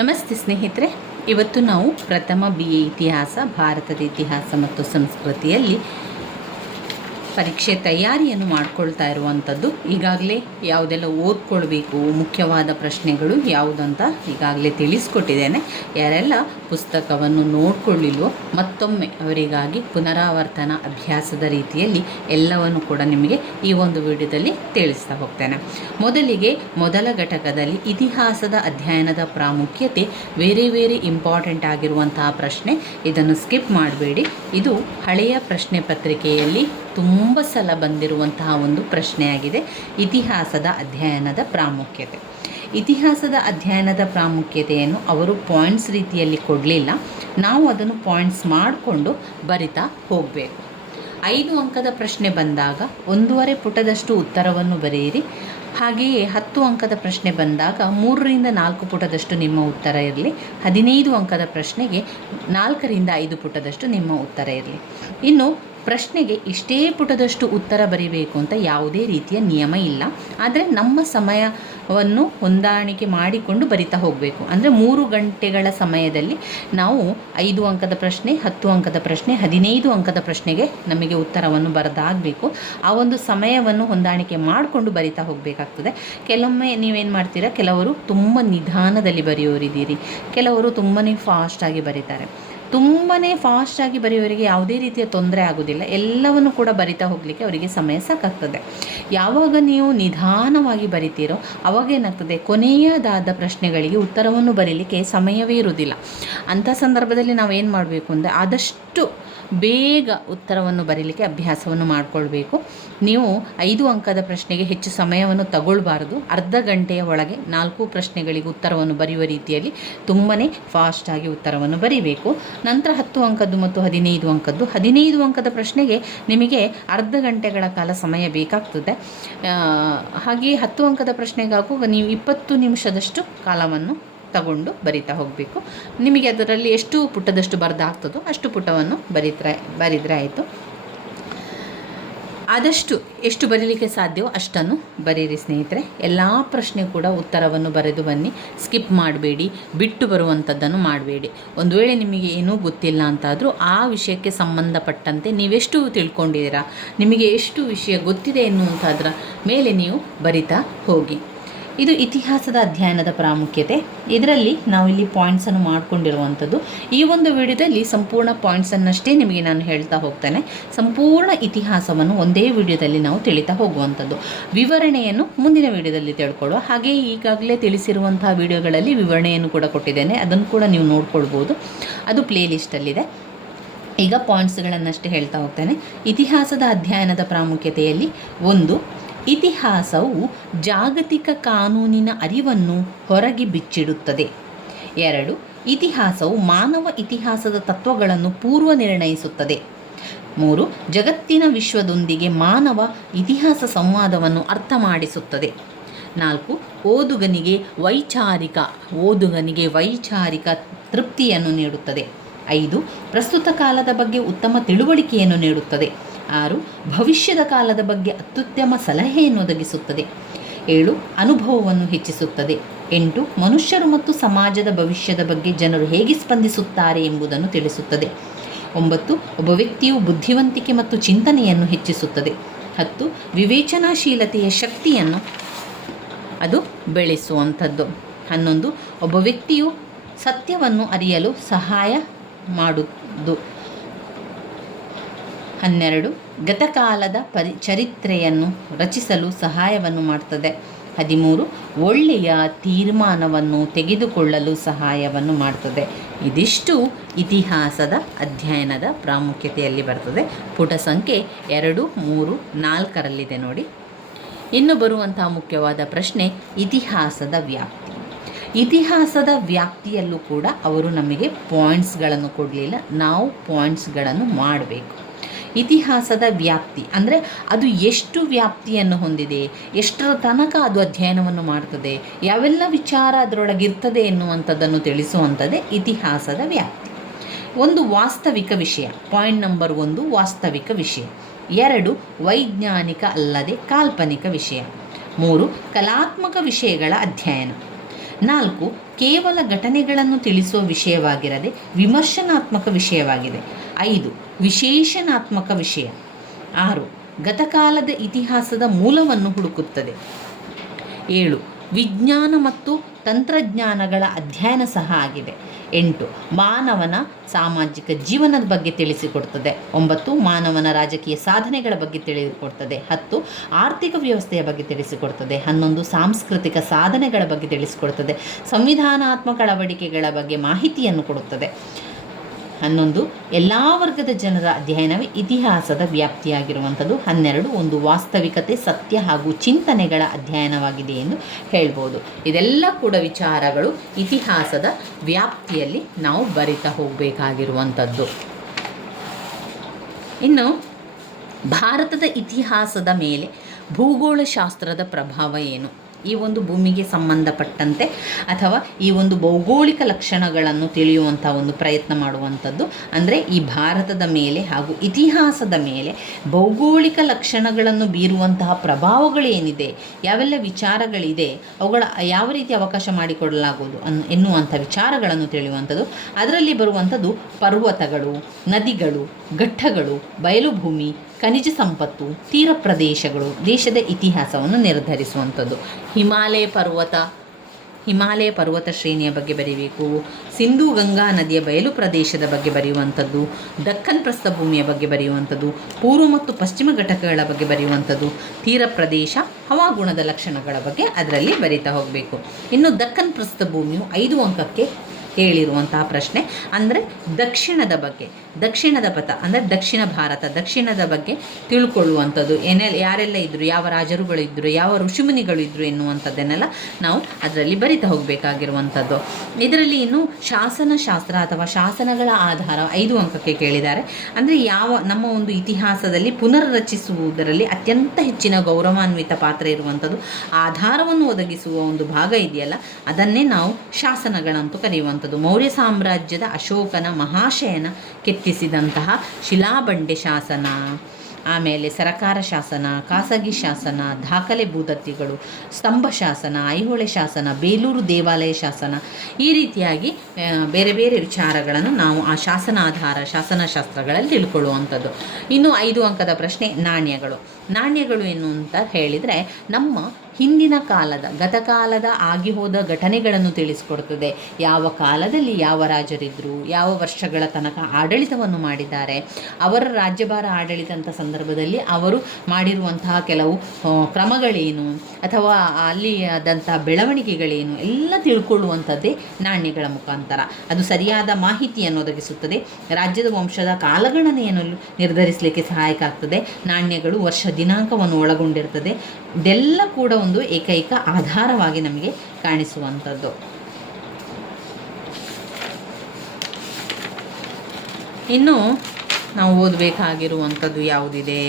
ನಮಸ್ತೆ ಸ್ನೇಹಿತರೆ, ಇವತ್ತು ನಾವು ಪ್ರಥಮ BA ಇತಿಹಾಸ, ಭಾರತದ ಇತಿಹಾಸ ಮತ್ತು ಸಂಸ್ಕೃತಿಯಲ್ಲಿ ಪರೀಕ್ಷೆ ತಯಾರಿಯನ್ನು ಮಾಡ್ಕೊಳ್ತಾ ಇರುವಂಥದ್ದು. ಈಗಾಗಲೇ ಯಾವುದೆಲ್ಲ ಓದ್ಕೊಳ್ಬೇಕು, ಮುಖ್ಯವಾದ ಪ್ರಶ್ನೆಗಳು ಯಾವುದಂತ ಈಗಾಗಲೇ ತಿಳಿಸ್ಕೊಟ್ಟಿದ್ದೇನೆ. ಯಾರೆಲ್ಲ ಪುಸ್ತಕವನ್ನು ನೋಡ್ಕೊಳ್ಳಿಲ್ವೋ ಮತ್ತೊಮ್ಮೆ ಅವರಿಗಾಗಿ ಪುನರಾವರ್ತನ ಅಭ್ಯಾಸದ ರೀತಿಯಲ್ಲಿ ಎಲ್ಲವನ್ನು ಕೂಡ ನಿಮಗೆ ಈ ಒಂದು ವಿಡಿಯೋದಲ್ಲಿ ತಿಳಿಸ್ತಾ ಹೋಗ್ತೇನೆ. ಮೊದಲಿಗೆ ಮೊದಲ ಘಟಕದಲ್ಲಿ ಇತಿಹಾಸದ ಅಧ್ಯಯನದ ಪ್ರಾಮುಖ್ಯತೆ, ವೆರಿ ಇಂಪಾರ್ಟೆಂಟ್ ಆಗಿರುವಂತಹ ಪ್ರಶ್ನೆ. ಇದನ್ನು ಸ್ಕಿಪ್ ಮಾಡಬೇಡಿ. ಇದು ಹಳೆಯ ಪ್ರಶ್ನೆ ಪತ್ರಿಕೆಯಲ್ಲಿ ತುಂಬ ಸಲ ಬಂದಿರುವಂತಹ ಒಂದು ಪ್ರಶ್ನೆಯಾಗಿದೆ. ಇತಿಹಾಸದ ಅಧ್ಯಯನದ ಪ್ರಾಮುಖ್ಯತೆ. ಇತಿಹಾಸದ ಅಧ್ಯಯನದ ಪ್ರಾಮುಖ್ಯತೆಯನ್ನು ಅವರು ಪಾಯಿಂಟ್ಸ್ ರೀತಿಯಲ್ಲಿ ಕೊಡಲಿಲ್ಲ. ನಾವು ಅದನ್ನು ಪಾಯಿಂಟ್ಸ್ ಮಾಡಿಕೊಂಡು ಬರಿತಾ ಹೋಗಬೇಕು. 5 ಅಂಕದ ಪ್ರಶ್ನೆ ಬಂದಾಗ 1.5 ಪುಟದಷ್ಟು ಉತ್ತರವನ್ನು ಬರೆಯಿರಿ. ಹಾಗೆಯೇ 10 ಅಂಕದ ಪ್ರಶ್ನೆ ಬಂದಾಗ 3ರಿಂದ 4 ಪುಟದಷ್ಟು ನಿಮ್ಮ ಉತ್ತರ ಇರಲಿ. 15 ಅಂಕದ ಪ್ರಶ್ನೆಗೆ 4ರಿಂದ 5 ಪುಟದಷ್ಟು ನಿಮ್ಮ ಉತ್ತರ ಇರಲಿ. ಇನ್ನು ಪ್ರಶ್ನೆಗೆ ಇಷ್ಟೇ ಪುಟದಷ್ಟು ಉತ್ತರ ಬರೀಬೇಕು ಅಂತ ಯಾವುದೇ ರೀತಿಯ ನಿಯಮ ಇಲ್ಲ. ಆದರೆ ನಮ್ಮ ಸಮಯವನ್ನು ಹೊಂದಾಣಿಕೆ ಮಾಡಿಕೊಂಡು ಬರಿತಾ ಹೋಗಬೇಕು. ಅಂದರೆ 3 ಗಂಟೆಗಳ ಸಮಯದಲ್ಲಿ ನಾವು 5 ಅಂಕದ ಪ್ರಶ್ನೆ, 10 ಅಂಕದ ಪ್ರಶ್ನೆ, 15 ಅಂಕದ ಪ್ರಶ್ನೆಗೆ ನಮಗೆ ಉತ್ತರವನ್ನು ಬರೆದಾಗಬೇಕು. ಆ ಒಂದು ಸಮಯವನ್ನು ಹೊಂದಾಣಿಕೆ ಮಾಡಿಕೊಂಡು ಬರಿತಾ ಹೋಗಬೇಕಾಗ್ತದೆ. ಕೆಲವೊಮ್ಮೆ ನೀವೇನು ಮಾಡ್ತೀರಾ, ಕೆಲವರು ತುಂಬ ನಿಧಾನದಲ್ಲಿ ಬರೆಯೋರಿದ್ದೀರಿ, ಕೆಲವರು ತುಂಬಾ ಫಾಸ್ಟಾಗಿ ಬರೀತಾರೆ. ತುಂಬಾ ಫಾಸ್ಟಾಗಿ ಬರೆಯೋರಿಗೆ ಯಾವುದೇ ರೀತಿಯ ತೊಂದರೆ ಆಗೋದಿಲ್ಲ. ಎಲ್ಲವನ್ನು ಕೂಡ ಬರಿತಾ ಹೋಗಲಿಕ್ಕೆ ಅವರಿಗೆ ಸಮಯ ಸಾಕಾಗ್ತದೆ. ಯಾವಾಗ ನೀವು ನಿಧಾನವಾಗಿ ಬರಿತೀರೋ ಅವಾಗ ಏನಾಗ್ತದೆ, ಕೊನೆಯದಾದ ಪ್ರಶ್ನೆಗಳಿಗೆ ಉತ್ತರವನ್ನು ಬರೀಲಿಕ್ಕೆ ಸಮಯವೇ ಇರುವುದಿಲ್ಲ. ಅಂಥ ಸಂದರ್ಭದಲ್ಲಿ ನಾವೇನು ಮಾಡಬೇಕು ಅಂದರೆ ಆದಷ್ಟು ಬೇಗ ಉತ್ತರವನ್ನು ಬರೀಲಿಕ್ಕೆ ಅಭ್ಯಾಸವನ್ನು ಮಾಡಿಕೊಳ್ಬೇಕು. ನೀವು 5 ಅಂಕದ ಪ್ರಶ್ನೆಗೆ ಹೆಚ್ಚು ಸಮಯವನ್ನು ತಗೊಳ್ಬಾರ್ದು. ಅರ್ಧ ಗಂಟೆಯ ಒಳಗೆ 4 ಪ್ರಶ್ನೆಗಳಿಗೆ ಉತ್ತರವನ್ನು ಬರೆಯುವ ರೀತಿಯಲ್ಲಿ ತುಂಬಾ ಫಾಸ್ಟಾಗಿ ಉತ್ತರವನ್ನು ಬರೀಬೇಕು. ನಂತರ 10 ಅಂಕದ್ದು ಮತ್ತು 15 ಅಂಕದ ಪ್ರಶ್ನೆಗೆ ನಿಮಗೆ ಅರ್ಧ ಗಂಟೆಗಳ ಕಾಲ ಸಮಯ ಬೇಕಾಗ್ತದೆ. ಹಾಗೆಯೇ 10 ಅಂಕದ ಪ್ರಶ್ನೆಗಾಗೂ ನೀವು 20 ನಿಮಿಷದಷ್ಟು ಕಾಲವನ್ನು ತಗೊಂಡು ಬರಿತಾ ಹೋಗಬೇಕು. ನಿಮಗೆ ಅದರಲ್ಲಿ ಎಷ್ಟು ಪುಟದಷ್ಟು ಬರೆದಾಗ್ತದೋ ಅಷ್ಟು ಪುಟವನ್ನು ಬರಿದ್ರೆ ಆಯಿತು. ಆದಷ್ಟು ಎಷ್ಟು ಬರೀಲಿಕ್ಕೆ ಸಾಧ್ಯವೋ ಅಷ್ಟನ್ನು ಬರೀರಿ ಸ್ನೇಹಿತರೆ. ಎಲ್ಲ ಪ್ರಶ್ನೆ ಕೂಡ ಉತ್ತರವನ್ನು ಬರೆದು ಬನ್ನಿ. ಸ್ಕಿಪ್ ಮಾಡಬೇಡಿ, ಬಿಟ್ಟು ಬರುವಂಥದ್ದನ್ನು ಮಾಡಬೇಡಿ. ಒಂದು ವೇಳೆ ನಿಮಗೆ ಏನೂ ಗೊತ್ತಿಲ್ಲ ಅಂತಾದರೂ ಆ ವಿಷಯಕ್ಕೆ ಸಂಬಂಧಪಟ್ಟಂತೆ ನೀವೆಷ್ಟು ತಿಳ್ಕೊಂಡಿದ್ದೀರಾ, ನಿಮಗೆ ಎಷ್ಟು ವಿಷಯ ಗೊತ್ತಿದೆ ಎನ್ನುವಂಥದ್ರ ಮೇಲೆ ನೀವು ಬರಿತಾ ಹೋಗಿ. ಇದು ಇತಿಹಾಸದ ಅಧ್ಯಯನದ ಪ್ರಾಮುಖ್ಯತೆ. ಇದರಲ್ಲಿ ನಾವಿಲ್ಲಿ ಪಾಯಿಂಟ್ಸನ್ನು ಮಾಡಿಕೊಂಡಿರುವಂಥದ್ದು. ಈ ಒಂದು ವಿಡಿಯೋದಲ್ಲಿ ಸಂಪೂರ್ಣ ಪಾಯಿಂಟ್ಸನ್ನಷ್ಟೇ ನಿಮಗೆ ನಾನು ಹೇಳ್ತಾ ಹೋಗ್ತೇನೆ. ಸಂಪೂರ್ಣ ಇತಿಹಾಸವನ್ನು ಒಂದೇ ವಿಡಿಯೋದಲ್ಲಿ ನಾವು ತಿಳಿತಾ ಹೋಗುವಂಥದ್ದು. ವಿವರಣೆಯನ್ನು ಮುಂದಿನ ವಿಡಿಯೋದಲ್ಲಿ ತಿಳ್ಕೊಳ್ಳುವ. ಹಾಗೆ ಈಗಾಗಲೇ ತಿಳಿಸಿರುವಂತಹ ವಿಡಿಯೋಗಳಲ್ಲಿ ವಿವರಣೆಯನ್ನು ಕೂಡ ಕೊಟ್ಟಿದ್ದೇನೆ, ಅದನ್ನು ಕೂಡ ನೀವು ನೋಡ್ಕೊಳ್ಬೋದು. ಅದು ಪ್ಲೇ ಲಿಸ್ಟಲ್ಲಿದೆ. ಈಗ ಪಾಯಿಂಟ್ಸ್ಗಳನ್ನಷ್ಟೇ ಹೇಳ್ತಾ ಹೋಗ್ತೇನೆ. ಇತಿಹಾಸದ ಅಧ್ಯಯನದ ಪ್ರಾಮುಖ್ಯತೆಯಲ್ಲಿ 1. ಇತಿಹಾಸವು ಜಾಗತಿಕ ಕಾನೂನಿನ ಅರಿವನ್ನು ಹೊರಗೆ ಬಿಚ್ಚಿಡುತ್ತದೆ. 2. ಇತಿಹಾಸವು ಮಾನವ ಇತಿಹಾಸದ ತತ್ವಗಳನ್ನು ಪೂರ್ವ ನಿರ್ಣಯಿಸುತ್ತದೆ. 3. ಜಗತ್ತಿನ ವಿಶ್ವದೊಂದಿಗೆ ಮಾನವ ಇತಿಹಾಸ ಸಂವಾದವನ್ನು ಅರ್ಥ ಮಾಡಿಸುತ್ತದೆ. 4. ಓದುಗನಿಗೆ ವೈಚಾರಿಕ ತೃಪ್ತಿಯನ್ನು ನೀಡುತ್ತದೆ. 5. ಪ್ರಸ್ತುತ ಕಾಲದ ಬಗ್ಗೆ ಉತ್ತಮ ತಿಳುವಳಿಕೆಯನ್ನು ನೀಡುತ್ತದೆ. 6. ಭವಿಷ್ಯದ ಕಾಲದ ಬಗ್ಗೆ ಅತ್ಯುತ್ತಮ ಸಲಹೆಯನ್ನು ಒದಗಿಸುತ್ತದೆ. 7. ಅನುಭವವನ್ನು ಹೆಚ್ಚಿಸುತ್ತದೆ. 8. ಮನುಷ್ಯರು ಮತ್ತು ಸಮಾಜದ ಭವಿಷ್ಯದ ಬಗ್ಗೆ ಜನರು ಹೇಗೆ ಸ್ಪಂದಿಸುತ್ತಾರೆ ಎಂಬುದನ್ನು ತಿಳಿಸುತ್ತದೆ. 9. ಒಬ್ಬ ವ್ಯಕ್ತಿಯು ಬುದ್ಧಿವಂತಿಕೆ ಮತ್ತು ಚಿಂತನೆಯನ್ನು ಹೆಚ್ಚಿಸುತ್ತದೆ. 10. ವಿವೇಚನಾಶೀಲತೆಯ ಶಕ್ತಿಯನ್ನು ಅದು ಬೆಳೆಸುವಂಥದ್ದು. 11. ಒಬ್ಬ ವ್ಯಕ್ತಿಯು ಸತ್ಯವನ್ನು ಅರಿಯಲು ಸಹಾಯ ಮಾಡುವುದು. 12. ಗತಕಾಲದ ಚರಿತ್ರೆಯನ್ನು ರಚಿಸಲು ಸಹಾಯವನ್ನು ಮಾಡ್ತದೆ. 13. ಒಳ್ಳೆಯ ತೀರ್ಮಾನವನ್ನು ತೆಗೆದುಕೊಳ್ಳಲು ಸಹಾಯವನ್ನು ಮಾಡ್ತದೆ. ಇದಿಷ್ಟು ಇತಿಹಾಸದ ಅಧ್ಯಯನದ ಪ್ರಾಮುಖ್ಯತೆಯಲ್ಲಿ ಬರ್ತದೆ. ಪುಟ ಸಂಖ್ಯೆ 2, 3, 4ರಲ್ಲಿದೆ ನೋಡಿ. ಇನ್ನು ಬರುವಂತಹ ಮುಖ್ಯವಾದ ಪ್ರಶ್ನೆ ಇತಿಹಾಸದ ವ್ಯಾಪ್ತಿ. ಇತಿಹಾಸದ ವ್ಯಾಪ್ತಿಯಲ್ಲೂ ಕೂಡ ಅವರು ನಮಗೆ ಪಾಯಿಂಟ್ಸ್ಗಳನ್ನು ಕೊಡಲಿಲ್ಲ, ನಾವು ಪಾಯಿಂಟ್ಸ್ಗಳನ್ನು ಮಾಡಬೇಕು. ಇತಿಹಾಸದ ವ್ಯಾಪ್ತಿ ಅಂದರೆ ಅದು ಎಷ್ಟು ವ್ಯಾಪ್ತಿಯನ್ನು ಹೊಂದಿದೆ, ಎಷ್ಟರ ತನಕ ಅದು ಅಧ್ಯಯನವನ್ನು ಮಾಡ್ತದೆ, ಯಾವೆಲ್ಲ ವಿಚಾರ ಅದರೊಳಗಿರ್ತದೆ ಎನ್ನುವಂಥದ್ದನ್ನು ತಿಳಿಸುವಂಥದ್ದೇ ಇತಿಹಾಸದ ವ್ಯಾಪ್ತಿ. 1. ವಾಸ್ತವಿಕ ವಿಷಯ. ಪಾಯಿಂಟ್ ನಂಬರ್ 1 ವಾಸ್ತವಿಕ ವಿಷಯ. 2. ವೈಜ್ಞಾನಿಕ ಅಲ್ಲದೆ ಕಾಲ್ಪನಿಕ ವಿಷಯ. 3. ಕಲಾತ್ಮಕ ವಿಷಯಗಳ ಅಧ್ಯಯನ. 4 ಕೇವಲ ಘಟನೆಗಳನ್ನು ತಿಳಿಸುವ ವಿಷಯವಾಗಿರದೆ ವಿಮರ್ಶನಾತ್ಮಕ ವಿಷಯವಾಗಿದೆ. 5 ವಿಶೇಷಣಾತ್ಮಕ ವಿಷಯ. 6 ಗತಕಾಲದ ಇತಿಹಾಸದ ಮೂಲವನ್ನು ಹುಡುಕುತ್ತದೆ. 7 ವಿಜ್ಞಾನ ಮತ್ತು ತಂತ್ರಜ್ಞಾನಗಳ ಅಧ್ಯಯನ ಸಹ ಆಗಿದೆ. 8 ಮಾನವನ ಸಾಮಾಜಿಕ ಜೀವನದ ಬಗ್ಗೆ ತಿಳಿಸಿಕೊಡ್ತದೆ. 9 ಮಾನವನ ರಾಜಕೀಯ ಸಾಧನೆಗಳ ಬಗ್ಗೆ ತಿಳಿಸಿಕೊಡ್ತದೆ. 10 ಆರ್ಥಿಕ ವ್ಯವಸ್ಥೆಯ ಬಗ್ಗೆ ತಿಳಿಸಿಕೊಡ್ತದೆ. 11 ಸಾಂಸ್ಕೃತಿಕ ಸಾಧನೆಗಳ ಬಗ್ಗೆ ತಿಳಿಸಿಕೊಡ್ತದೆ. ಸಂವಿಧಾನಾತ್ಮಕ ಅಳವಡಿಕೆಗಳ ಬಗ್ಗೆ ಮಾಹಿತಿಯನ್ನು ಕೊಡುತ್ತದೆ. 11 ಎಲ್ಲ ವರ್ಗದ ಜನರ ಅಧ್ಯಯನವೇ ಇತಿಹಾಸದ ವ್ಯಾಪ್ತಿಯಾಗಿರುವಂಥದ್ದು. 12 ಒಂದು ವಾಸ್ತವಿಕತೆ, ಸತ್ಯ ಹಾಗೂ ಚಿಂತನೆಗಳ ಅಧ್ಯಯನವಾಗಿದೆ ಎಂದು ಹೇಳ್ಬೋದು. ಇದೆಲ್ಲ ಕೂಡ ವಿಚಾರಗಳು ಇತಿಹಾಸದ ವ್ಯಾಪ್ತಿಯಲ್ಲಿ ನಾವು ಬರಿತಾ ಹೋಗಬೇಕಾಗಿರುವಂಥದ್ದು. ಇನ್ನು ಭಾರತದ ಇತಿಹಾಸದ ಮೇಲೆ ಭೂಗೋಳಶಾಸ್ತ್ರದ ಪ್ರಭಾವ ಏನು? ಈ ಒಂದು ಭೂಮಿಗೆ ಸಂಬಂಧಪಟ್ಟಂತೆ ಅಥವಾ ಈ ಒಂದು ಭೌಗೋಳಿಕ ಲಕ್ಷಣಗಳನ್ನು ತಿಳಿಯುವಂಥ ಒಂದು ಪ್ರಯತ್ನ ಮಾಡುವಂಥದ್ದು. ಅಂದರೆ ಈ ಭಾರತದ ಮೇಲೆ ಹಾಗೂ ಇತಿಹಾಸದ ಮೇಲೆ ಭೌಗೋಳಿಕ ಲಕ್ಷಣಗಳನ್ನು ಬೀರುವಂತಹ ಪ್ರಭಾವಗಳೇನಿದೆ, ಯಾವೆಲ್ಲ ವಿಚಾರಗಳಿದೆ, ಅವುಗಳ ಯಾವ ರೀತಿ ಅವಕಾಶ ಮಾಡಿಕೊಡಲಾಗುವುದು ಎನ್ನುವಂಥ ವಿಚಾರಗಳನ್ನು ತಿಳಿಯುವಂಥದ್ದು. ಅದರಲ್ಲಿ ಬರುವಂಥದ್ದು ಪರ್ವತಗಳು, ನದಿಗಳು, ಘಟ್ಟಗಳು, ಬಯಲುಭೂಮಿ, ಖನಿಜ ಸಂಪತ್ತು, ತೀರ ಪ್ರದೇಶಗಳು ದೇಶದ ಇತಿಹಾಸವನ್ನು ನಿರ್ಧರಿಸುವಂಥದ್ದು. ಹಿಮಾಲಯ ಪರ್ವತ ಶ್ರೇಣಿಯ ಬಗ್ಗೆ ಬರೀಬೇಕು. ಸಿಂಧೂ ಗಂಗಾ ನದಿಯ ಬಯಲು ಪ್ರದೇಶದ ಬಗ್ಗೆ ಬರೆಯುವಂಥದ್ದು. ದಕ್ಕನ್ ಪ್ರಸ್ಥಭೂಮಿಯ ಬಗ್ಗೆ ಬರೆಯುವಂಥದ್ದು. ಪೂರ್ವ ಮತ್ತು ಪಶ್ಚಿಮ ಘಟಕಗಳ ಬಗ್ಗೆ ಬರೆಯುವಂಥದ್ದು. ತೀರ ಪ್ರದೇಶ, ಹವಾಗುಣದ ಲಕ್ಷಣಗಳ ಬಗ್ಗೆ ಅದರಲ್ಲಿ ಬರಿತಾ ಹೋಗಬೇಕು. ಇನ್ನು ದಕ್ಕನ್ ಪ್ರಸ್ಥಭೂಮಿಯು 5 ಅಂಕಕ್ಕೆ ಕೇಳಿರುವಂತಹ ಪ್ರಶ್ನೆ. ಅಂದರೆ ದಕ್ಷಿಣದ ಬಗ್ಗೆ, ದಕ್ಷಿಣದ ಪಥ ಅಂದರೆ ದಕ್ಷಿಣ ಭಾರತ, ದಕ್ಷಿಣದ ಬಗ್ಗೆ ತಿಳ್ಕೊಳ್ಳುವಂಥದ್ದು. ಯಾರೆಲ್ಲ ಇದ್ದರು, ಯಾವ ರಾಜರುಗಳಿದ್ದರು, ಯಾವ ಋಷಿಮುನಿಗಳಿದ್ದರು ಎನ್ನುವಂಥದ್ದನ್ನೆಲ್ಲ ನಾವು ಅದರಲ್ಲಿ ಬರಿತಾ ಹೋಗಬೇಕಾಗಿರುವಂಥದ್ದು. ಇದರಲ್ಲಿ ಇನ್ನು ಶಾಸನಶಾಸ್ತ್ರ ಅಥವಾ ಶಾಸನಗಳ ಆಧಾರ 5 ಅಂಕಕ್ಕೆ ಕೇಳಿದ್ದಾರೆ. ಅಂದರೆ ನಮ್ಮ ಒಂದು ಇತಿಹಾಸದಲ್ಲಿ ಪುನರ್ರಚಿಸುವುದರಲ್ಲಿ ಅತ್ಯಂತ ಹೆಚ್ಚಿನ ಗೌರವಾನ್ವಿತ ಪಾತ್ರ ಇರುವಂಥದ್ದು ಆಧಾರವನ್ನು ಒದಗಿಸುವ ಒಂದು ಭಾಗ ಇದೆಯಲ್ಲ, ಅದನ್ನೇ ನಾವು ಶಾಸನಗಳಂತೂ ಕರೆಯುವಂಥದ್ದು. ಮೌರ್ಯ ಸಾಮ್ರಾಜ್ಯದ ಅಶೋಕನ ಮಹಾಶಯನ ಕೆತ್ತಿಸಿದಂತಹ ಶಿಲಾಬಂಡೆ ಶಾಸನ, ಆಮೇಲೆ ಸರಕಾರ ಶಾಸನ, ಖಾಸಗಿ ಶಾಸನ, ದಾಖಲೆ ಭೂದತ್ತಿಗಳು, ಸ್ತಂಭ ಶಾಸನ, ಐಹೊಳೆ ಶಾಸನ, ಬೇಲೂರು ದೇವಾಲಯ ಶಾಸನ, ಈ ರೀತಿಯಾಗಿ ಬೇರೆ ಬೇರೆ ವಿಚಾರಗಳನ್ನು ನಾವು ಆ ಶಾಸನಾಧಾರ ಶಾಸನಶಾಸ್ತ್ರಗಳಲ್ಲಿ ತಿಳ್ಕೊಳ್ಳುವಂಥದ್ದು. ಇನ್ನು 5 ಅಂಕದ ಪ್ರಶ್ನೆ ನಾಣ್ಯಗಳು ಏನು ಅಂತ ಹೇಳಿದರೆ ನಮ್ಮ ಹಿಂದಿನ ಕಾಲದ, ಗತಕಾಲದ ಆಗಿ ಹೋದ ಘಟನೆಗಳನ್ನು ತಿಳಿಸಿಕೊಡ್ತದೆ. ಯಾವ ಕಾಲದಲ್ಲಿ ಯಾವ ರಾಜರಿದ್ದರು, ಯಾವ ವರ್ಷಗಳ ತನಕ ಆಡಳಿತವನ್ನು ಮಾಡಿದ್ದಾರೆ, ಅವರ ರಾಜ್ಯಭಾರ ಆಡಳಿತ ಅಂತ ಸಂದರ್ಭದಲ್ಲಿ ಅವರು ಮಾಡಿರುವಂತಹ ಕೆಲವು ಕ್ರಮಗಳೇನು ಅಥವಾ ಅಲ್ಲಿ ಆದಂತಹ ಬೆಳವಣಿಗೆಗಳೇನು ಎಲ್ಲ ತಿಳ್ಕೊಳ್ಳುವಂಥದ್ದೇ ನಾಣ್ಯಗಳ ಮುಖಾಂತರ. ಅದು ಸರಿಯಾದ ಮಾಹಿತಿಯನ್ನು ಒದಗಿಸುತ್ತದೆ. ರಾಜ್ಯದ ವಂಶದ ಕಾಲಗಣನೆಯನ್ನು ನಿರ್ಧರಿಸಲಿಕ್ಕೆ ಸಹಾಯಕ ಆಗ್ತದೆ. ನಾಣ್ಯಗಳು ವರ್ಷ ದಿನಾಂಕವನ್ನು ಒಳಗೊಂಡಿರ್ತದೆ. ಇದೆಲ್ಲ ಕೂಡ ಒಂದು ಏಕೈಕ ಆಧಾರವಾಗಿ ನಮಗೆ ಕಾಣಿಸುವಂಥದ್ದು. ಇನ್ನು ನಾವು ಓದಬೇಕಾಗಿರುವಂಥದ್ದು ಯಾವುದಿದೆ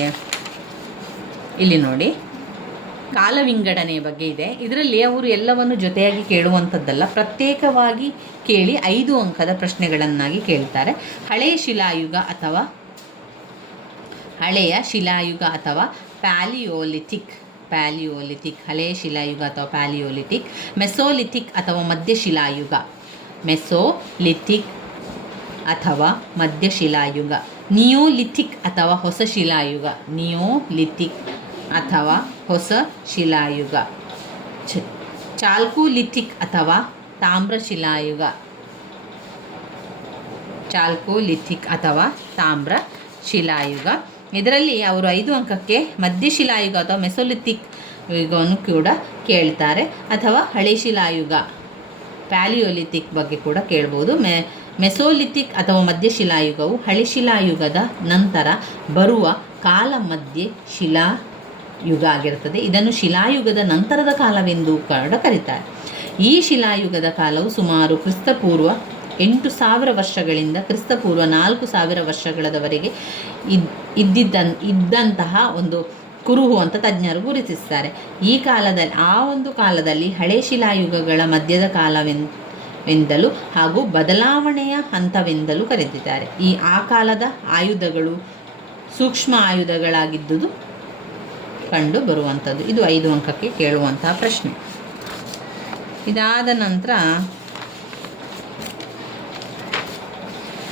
ಇಲ್ಲಿ ನೋಡಿ, ಕಾಲ ವಿಂಗಡಣೆಯ ಬಗ್ಗೆ ಇದೆ. ಇದರಲ್ಲಿ ಅವರು ಎಲ್ಲವನ್ನು ಜೊತೆಯಾಗಿ ಕೇಳುವಂಥದ್ದಲ್ಲ, ಪ್ರತ್ಯೇಕವಾಗಿ ಕೇಳಿ 5 ಅಂಕದ ಪ್ರಶ್ನೆಗಳನ್ನಾಗಿ ಕೇಳ್ತಾರೆ. ಹಳೆಯ ಶಿಲಾಯುಗ ಅಥವಾ ಪ್ಯಾಲಿಯೋಲಿಥಿಕ್, ಹಳೆಯ ಶಿಲಾಯುಗ ಅಥವಾ ಪ್ಯಾಲಿಯೋಲಿಥಿಕ್. ಮೆಸೋಲಿಥಿಕ್ ಅಥವಾ ಮಧ್ಯಶಿಲಾಯುಗ, ನಿಯೋಲಿಥಿಕ್ ಅಥವಾ ಹೊಸ ಶಿಲಾಯುಗ, ಚಾಲ್ಕೋಲಿಥಿಕ್ ಅಥವಾ ತಾಮ್ರ ಶಿಲಾಯುಗ. ಇದರಲ್ಲಿ ಅವರು 5 ಅಂಕಕ್ಕೆ ಮಧ್ಯಶಿಲಾಯುಗ ಅಥವಾ ಮೆಸೋಲಿಥಿಕ್ ಯುಗವನ್ನು ಕೂಡ ಕೇಳ್ತಾರೆ, ಅಥವಾ ಹಳೆ ಶಿಲಾಯುಗ ಪ್ಯಾಲಿಯೋಲಿಥಿಕ್ ಬಗ್ಗೆ ಕೂಡ ಕೇಳ್ಬೋದು. ಮೆಸೋಲಿಥಿಕ್ ಅಥವಾ ಮಧ್ಯಶಿಲಾಯುಗವು ಹಳೆ ಶಿಲಾಯುಗದ ನಂತರ ಬರುವ ಕಾಲ ಮಧ್ಯ ಶಿಲಾಯುಗ ಆಗಿರುತ್ತದೆ. ಇದನ್ನು ಶಿಲಾಯುಗದ ನಂತರದ ಕಾಲವೆಂದು ಕೂಡ ಕರೀತಾರೆ. ಈ ಶಿಲಾಯುಗದ ಕಾಲವು ಸುಮಾರು ಕ್ರಿಸ್ತಪೂರ್ವ 8,000 ವರ್ಷಗಳಿಂದ ಕ್ರಿಸ್ತಪೂರ್ವ 4,000 ವರ್ಷಗಳವರೆಗೆ ಇದ್ದಂತಹ ಒಂದು ಕುರುಹು ಅಂತ ತಜ್ಞರು ಗುರುತಿಸ್ತಾರೆ. ಆ ಒಂದು ಕಾಲದಲ್ಲಿ ಹಳೆ ಶಿಲಾಯುಗಗಳ ಮಧ್ಯದ ಕಾಲವೆಂದಲೂ ಹಾಗೂ ಬದಲಾವಣೆಯ ಹಂತವೆಂದಲೂ ಕರೆದಿದ್ದಾರೆ. ಆ ಕಾಲದ ಆಯುಧಗಳು ಸೂಕ್ಷ್ಮ ಆಯುಧಗಳಾಗಿದ್ದುದು ಕಂಡು ಬರುವಂಥದ್ದು. ಇದು 5 ಅಂಕಕ್ಕೆ ಕೇಳುವಂತಹ ಪ್ರಶ್ನೆ. ಇದಾದ ನಂತರ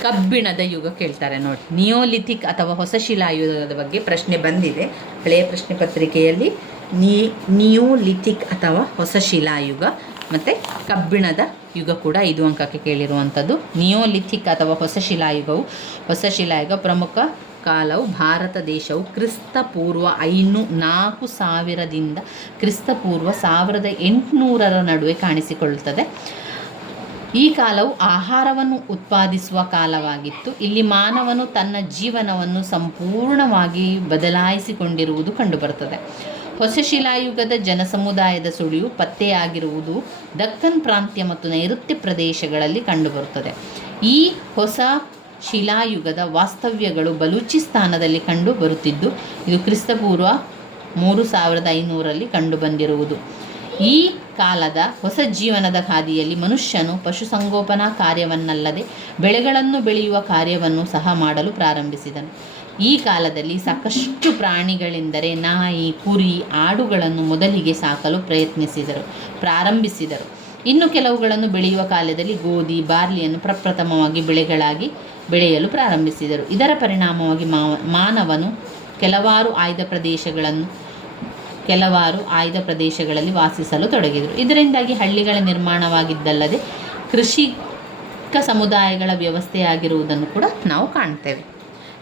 ಕಬ್ಬಿಣದ ಯುಗ ಕೇಳ್ತಾರೆ ನೋಡಿ. ನಿಯೋಲಿಥಿಕ್ ಅಥವಾ ಹೊಸ ಶಿಲಾಯುಗದ ಬಗ್ಗೆ ಪ್ರಶ್ನೆ ಬಂದಿದೆ ಹಳೆಯ ಪ್ರಶ್ನೆ ಪತ್ರಿಕೆಯಲ್ಲಿ. ನಿಯೋಲಿಥಿಕ್ ಅಥವಾ ಹೊಸ ಶಿಲಾಯುಗ ಮತ್ತು ಕಬ್ಬಿಣದ ಯುಗ ಕೂಡ 5 ಅಂಕಕ್ಕೆ ಕೇಳಿರುವಂಥದ್ದು. ನಿಯೋಲಿಥಿಕ್ ಅಥವಾ ಹೊಸ ಶಿಲಾಯುಗ ಪ್ರಮುಖ ಕಾಲವು ಭಾರತ ದೇಶವು ಕ್ರಿಸ್ತಪೂರ್ವ 4000ದಿಂದ ಕ್ರಿಸ್ತಪೂರ್ವ 1800ರ ನಡುವೆ ಕಾಣಿಸಿಕೊಳ್ಳುತ್ತದೆ. ಈ ಕಾಲವು ಆಹಾರವನ್ನು ಉತ್ಪಾದಿಸುವ ಕಾಲವಾಗಿತ್ತು. ಇಲ್ಲಿ ಮಾನವನು ತನ್ನ ಜೀವನವನ್ನು ಸಂಪೂರ್ಣವಾಗಿ ಬದಲಾಯಿಸಿಕೊಂಡಿರುವುದು ಕಂಡುಬರುತ್ತದೆ. ಹೊಸ ಶಿಲಾಯುಗದ ಜನಸಮುದಾಯದ ಸುಳಿವು ಪತ್ತೆಯಾಗಿರುವುದು ದಕ್ಕನ್ ಪ್ರಾಂತ್ಯ ಮತ್ತು ನೈಋತ್ಯ ಪ್ರದೇಶಗಳಲ್ಲಿ ಕಂಡುಬರುತ್ತದೆ. ಈ ಹೊಸ ಶಿಲಾಯುಗದ ವಾಸ್ತವ್ಯಗಳು ಬಲೂಚಿಸ್ತಾನದಲ್ಲಿ ಕಂಡು ಬರುತ್ತಿದ್ದು ಇದು ಕ್ರಿಸ್ತಪೂರ್ವ 3500ರಲ್ಲಿ ಕಂಡುಬಂದಿರುವುದು. ಈ ಕಾಲದ ಹೊಸ ಜೀವನದ ಹಾದಿಯಲ್ಲಿ ಮನುಷ್ಯನು ಪಶುಸಂಗೋಪನಾ ಕಾರ್ಯವನ್ನಲ್ಲದೆ ಬೆಳೆಗಳನ್ನು ಬೆಳೆಯುವ ಕಾರ್ಯವನ್ನು ಸಹ ಮಾಡಲು ಪ್ರಾರಂಭಿಸಿದನು. ಈ ಕಾಲದಲ್ಲಿ ಸಾಕಷ್ಟು ಪ್ರಾಣಿಗಳೆಂದರೆ ನಾಯಿ, ಕುರಿ, ಆಡುಗಳನ್ನು ಮೊದಲಿಗೆ ಸಾಕಲು ಪ್ರಾರಂಭಿಸಿದರು. ಇನ್ನು ಕೆಲವುಗಳನ್ನು ಬೆಳೆಯುವ ಕಾಲದಲ್ಲಿ ಗೋಧಿ, ಬಾರ್ಲಿಯನ್ನು ಪ್ರಪ್ರಥಮವಾಗಿ ಬೆಳೆಗಳಾಗಿ ಬೆಳೆಯಲು ಪ್ರಾರಂಭಿಸಿದರು. ಇದರ ಪರಿಣಾಮವಾಗಿ ಮಾನವನು ಕೆಲವಾರು ಆಯ್ದ ಪ್ರದೇಶಗಳಲ್ಲಿ ವಾಸಿಸಲು ತೊಡಗಿದರು. ಇದರಿಂದಾಗಿ ಹಳ್ಳಿಗಳ ನಿರ್ಮಾಣವಾಗಿದ್ದಲ್ಲದೆ ಕೃಷಿಕ ಸಮುದಾಯಗಳ ವ್ಯವಸ್ಥೆಯಾಗಿರುವುದನ್ನು ಕೂಡ ನಾವು ಕಾಣ್ತೇವೆ.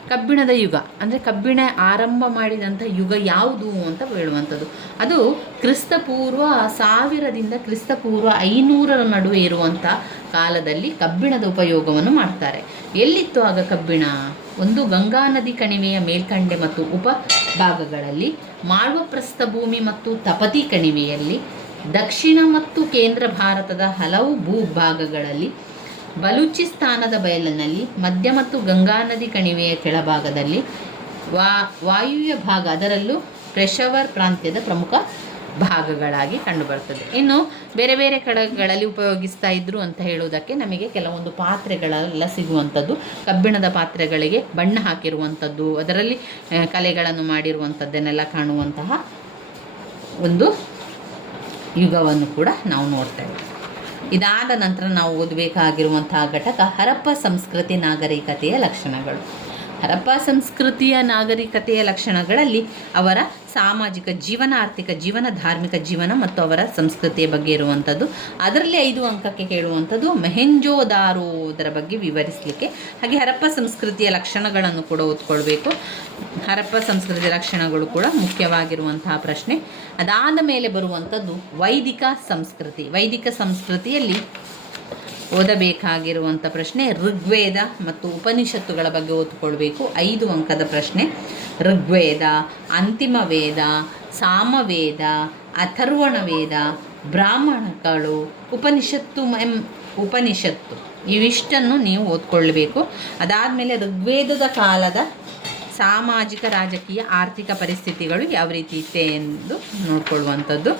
ಕಬ್ಬಿಣದ ಯುಗ ಅಂದರೆ ಕಬ್ಬಿಣ ಆರಂಭ ಮಾಡಿದಂಥ ಯುಗ ಯಾವುದು ಅಂತ ಹೇಳುವಂಥದ್ದು, ಅದು ಕ್ರಿಸ್ತಪೂರ್ವ 1000ರಿಂದ ಕ್ರಿಸ್ತಪೂರ್ವ 500ರ ನಡುವೆ ಇರುವಂಥ ಕಾಲದಲ್ಲಿ ಕಬ್ಬಿಣದ ಉಪಯೋಗವನ್ನು ಮಾಡ್ತಾರೆ. ಎಲ್ಲಿತ್ತು ಆಗ ಕಬ್ಬಿಣ? ಒಂದು ಗಂಗಾ ನದಿ ಕಣಿವೆಯ ಮೇಲ್ಕಂಡೆ ಮತ್ತು ಉಪಭಾಗಗಳಲ್ಲಿ, ಮಾಳ್ವ ಪ್ರಸ್ಥಭೂಮಿ ಮತ್ತು ತಪತಿ ಕಣಿವೆಯಲ್ಲಿ, ದಕ್ಷಿಣ ಮತ್ತು ಕೇಂದ್ರ ಭಾರತದ ಹಲವು ಭೂಭಾಗಗಳಲ್ಲಿ, ಬಲೂಚಿಸ್ತಾನದ ಬಯಲಿನಲ್ಲಿ, ಮಧ್ಯ ಮತ್ತು ಗಂಗಾ ನದಿ ಕಣಿವೆಯ ಕೆಳಭಾಗದಲ್ಲಿ, ವಾಯುವ್ಯ ಭಾಗ ಅದರಲ್ಲೂ ಪೆಶಾವರ್ ಪ್ರಾಂತ್ಯದ ಪ್ರಮುಖ ಭಾಗಗಳಾಗಿ ಕಂಡುಬರ್ತದೆ. ಇನ್ನು ಬೇರೆ ಬೇರೆ ಕಡೆಗಳಲ್ಲಿ ಉಪಯೋಗಿಸ್ತಾ ಇದ್ರು ಅಂತ ಹೇಳುವುದಕ್ಕೆ ನಮಗೆ ಕೆಲವೊಂದು ಪಾತ್ರೆಗಳೆಲ್ಲ ಸಿಗುವಂಥದ್ದು, ಕಬ್ಬಿಣದ ಪಾತ್ರೆಗಳಿಗೆ ಬಣ್ಣ ಹಾಕಿರುವಂಥದ್ದು, ಅದರಲ್ಲಿ ಕಲೆಗಳನ್ನು ಮಾಡಿರುವಂಥದ್ದನ್ನೆಲ್ಲ ಕಾಣುವಂತಹ ಒಂದು ಯುಗವನ್ನು ಕೂಡ ನಾವು ನೋಡ್ತೇವೆ. ಇದಾದ ನಂತರ ನಾವು ಓದಬೇಕಾಗಿರುವಂತಹ ಘಟಕ ಹರಪ್ಪ ಸಂಸ್ಕೃತಿ ನಾಗರಿಕತೆಯ ಲಕ್ಷಣಗಳು. ಹರಪ್ಪ ಸಂಸ್ಕೃತಿಯ ನಾಗರಿಕತೆಯ ಲಕ್ಷಣಗಳಲ್ಲಿ ಅವರ ಸಾಮಾಜಿಕ ಜೀವನ, ಆರ್ಥಿಕ ಜೀವನ, ಧಾರ್ಮಿಕ ಜೀವನ ಮತ್ತು ಅವರ ಸಂಸ್ಕೃತಿಯ ಬಗ್ಗೆ ಇರುವಂಥದ್ದು. ಅದರಲ್ಲಿ 5 ಅಂಕಕ್ಕೆ ಕೇಳುವಂಥದ್ದು ಮೊಹೆಂಜೋದಾರೋದರ ಬಗ್ಗೆ ವಿವರಿಸಲಿಕ್ಕೆ. ಹಾಗೆ ಹರಪ್ಪ ಸಂಸ್ಕೃತಿಯ ಲಕ್ಷಣಗಳನ್ನು ಕೂಡ ಓದ್ಕೊಳ್ಬೇಕು. ಹರಪ್ಪ ಸಂಸ್ಕೃತಿಯ ಲಕ್ಷಣಗಳು ಕೂಡ ಮುಖ್ಯವಾಗಿರುವಂತಹ ಪ್ರಶ್ನೆ. ಅದಾದ ಮೇಲೆ ಬರುವಂಥದ್ದು ವೈದಿಕ ಸಂಸ್ಕೃತಿ. ವೈದಿಕ ಸಂಸ್ಕೃತಿಯಲ್ಲಿ ಓದಬೇಕಾಗಿರುವಂಥ ಪ್ರಶ್ನೆ ಋಗ್ವೇದ ಮತ್ತು ಉಪನಿಷತ್ತುಗಳ ಬಗ್ಗೆ ಓದ್ಕೊಳ್ಬೇಕು. 5 ಅಂಕದ ಪ್ರಶ್ನೆ. ಋಗ್ವೇದ, ಅಂತಿಮ ವೇದ, ಸಾಮವೇದ, ಅಥರ್ವಣ ವೇದ, ಬ್ರಾಹ್ಮಣಗಳು, ಉಪನಿಷತ್ತು ಇವಿಷ್ಟನ್ನು ನೀವು ಓದ್ಕೊಳ್ಬೇಕು. ಅದಾದಮೇಲೆ ಋಗ್ವೇದದ ಕಾಲದ ಸಾಮಾಜಿಕ, ರಾಜಕೀಯ, ಆರ್ಥಿಕ ಪರಿಸ್ಥಿತಿಗಳು ಯಾವ ರೀತಿ ಇತ್ತೆ ಎಂದು ನೋಡ್ಕೊಳ್ಳುವಂಥದ್ದು.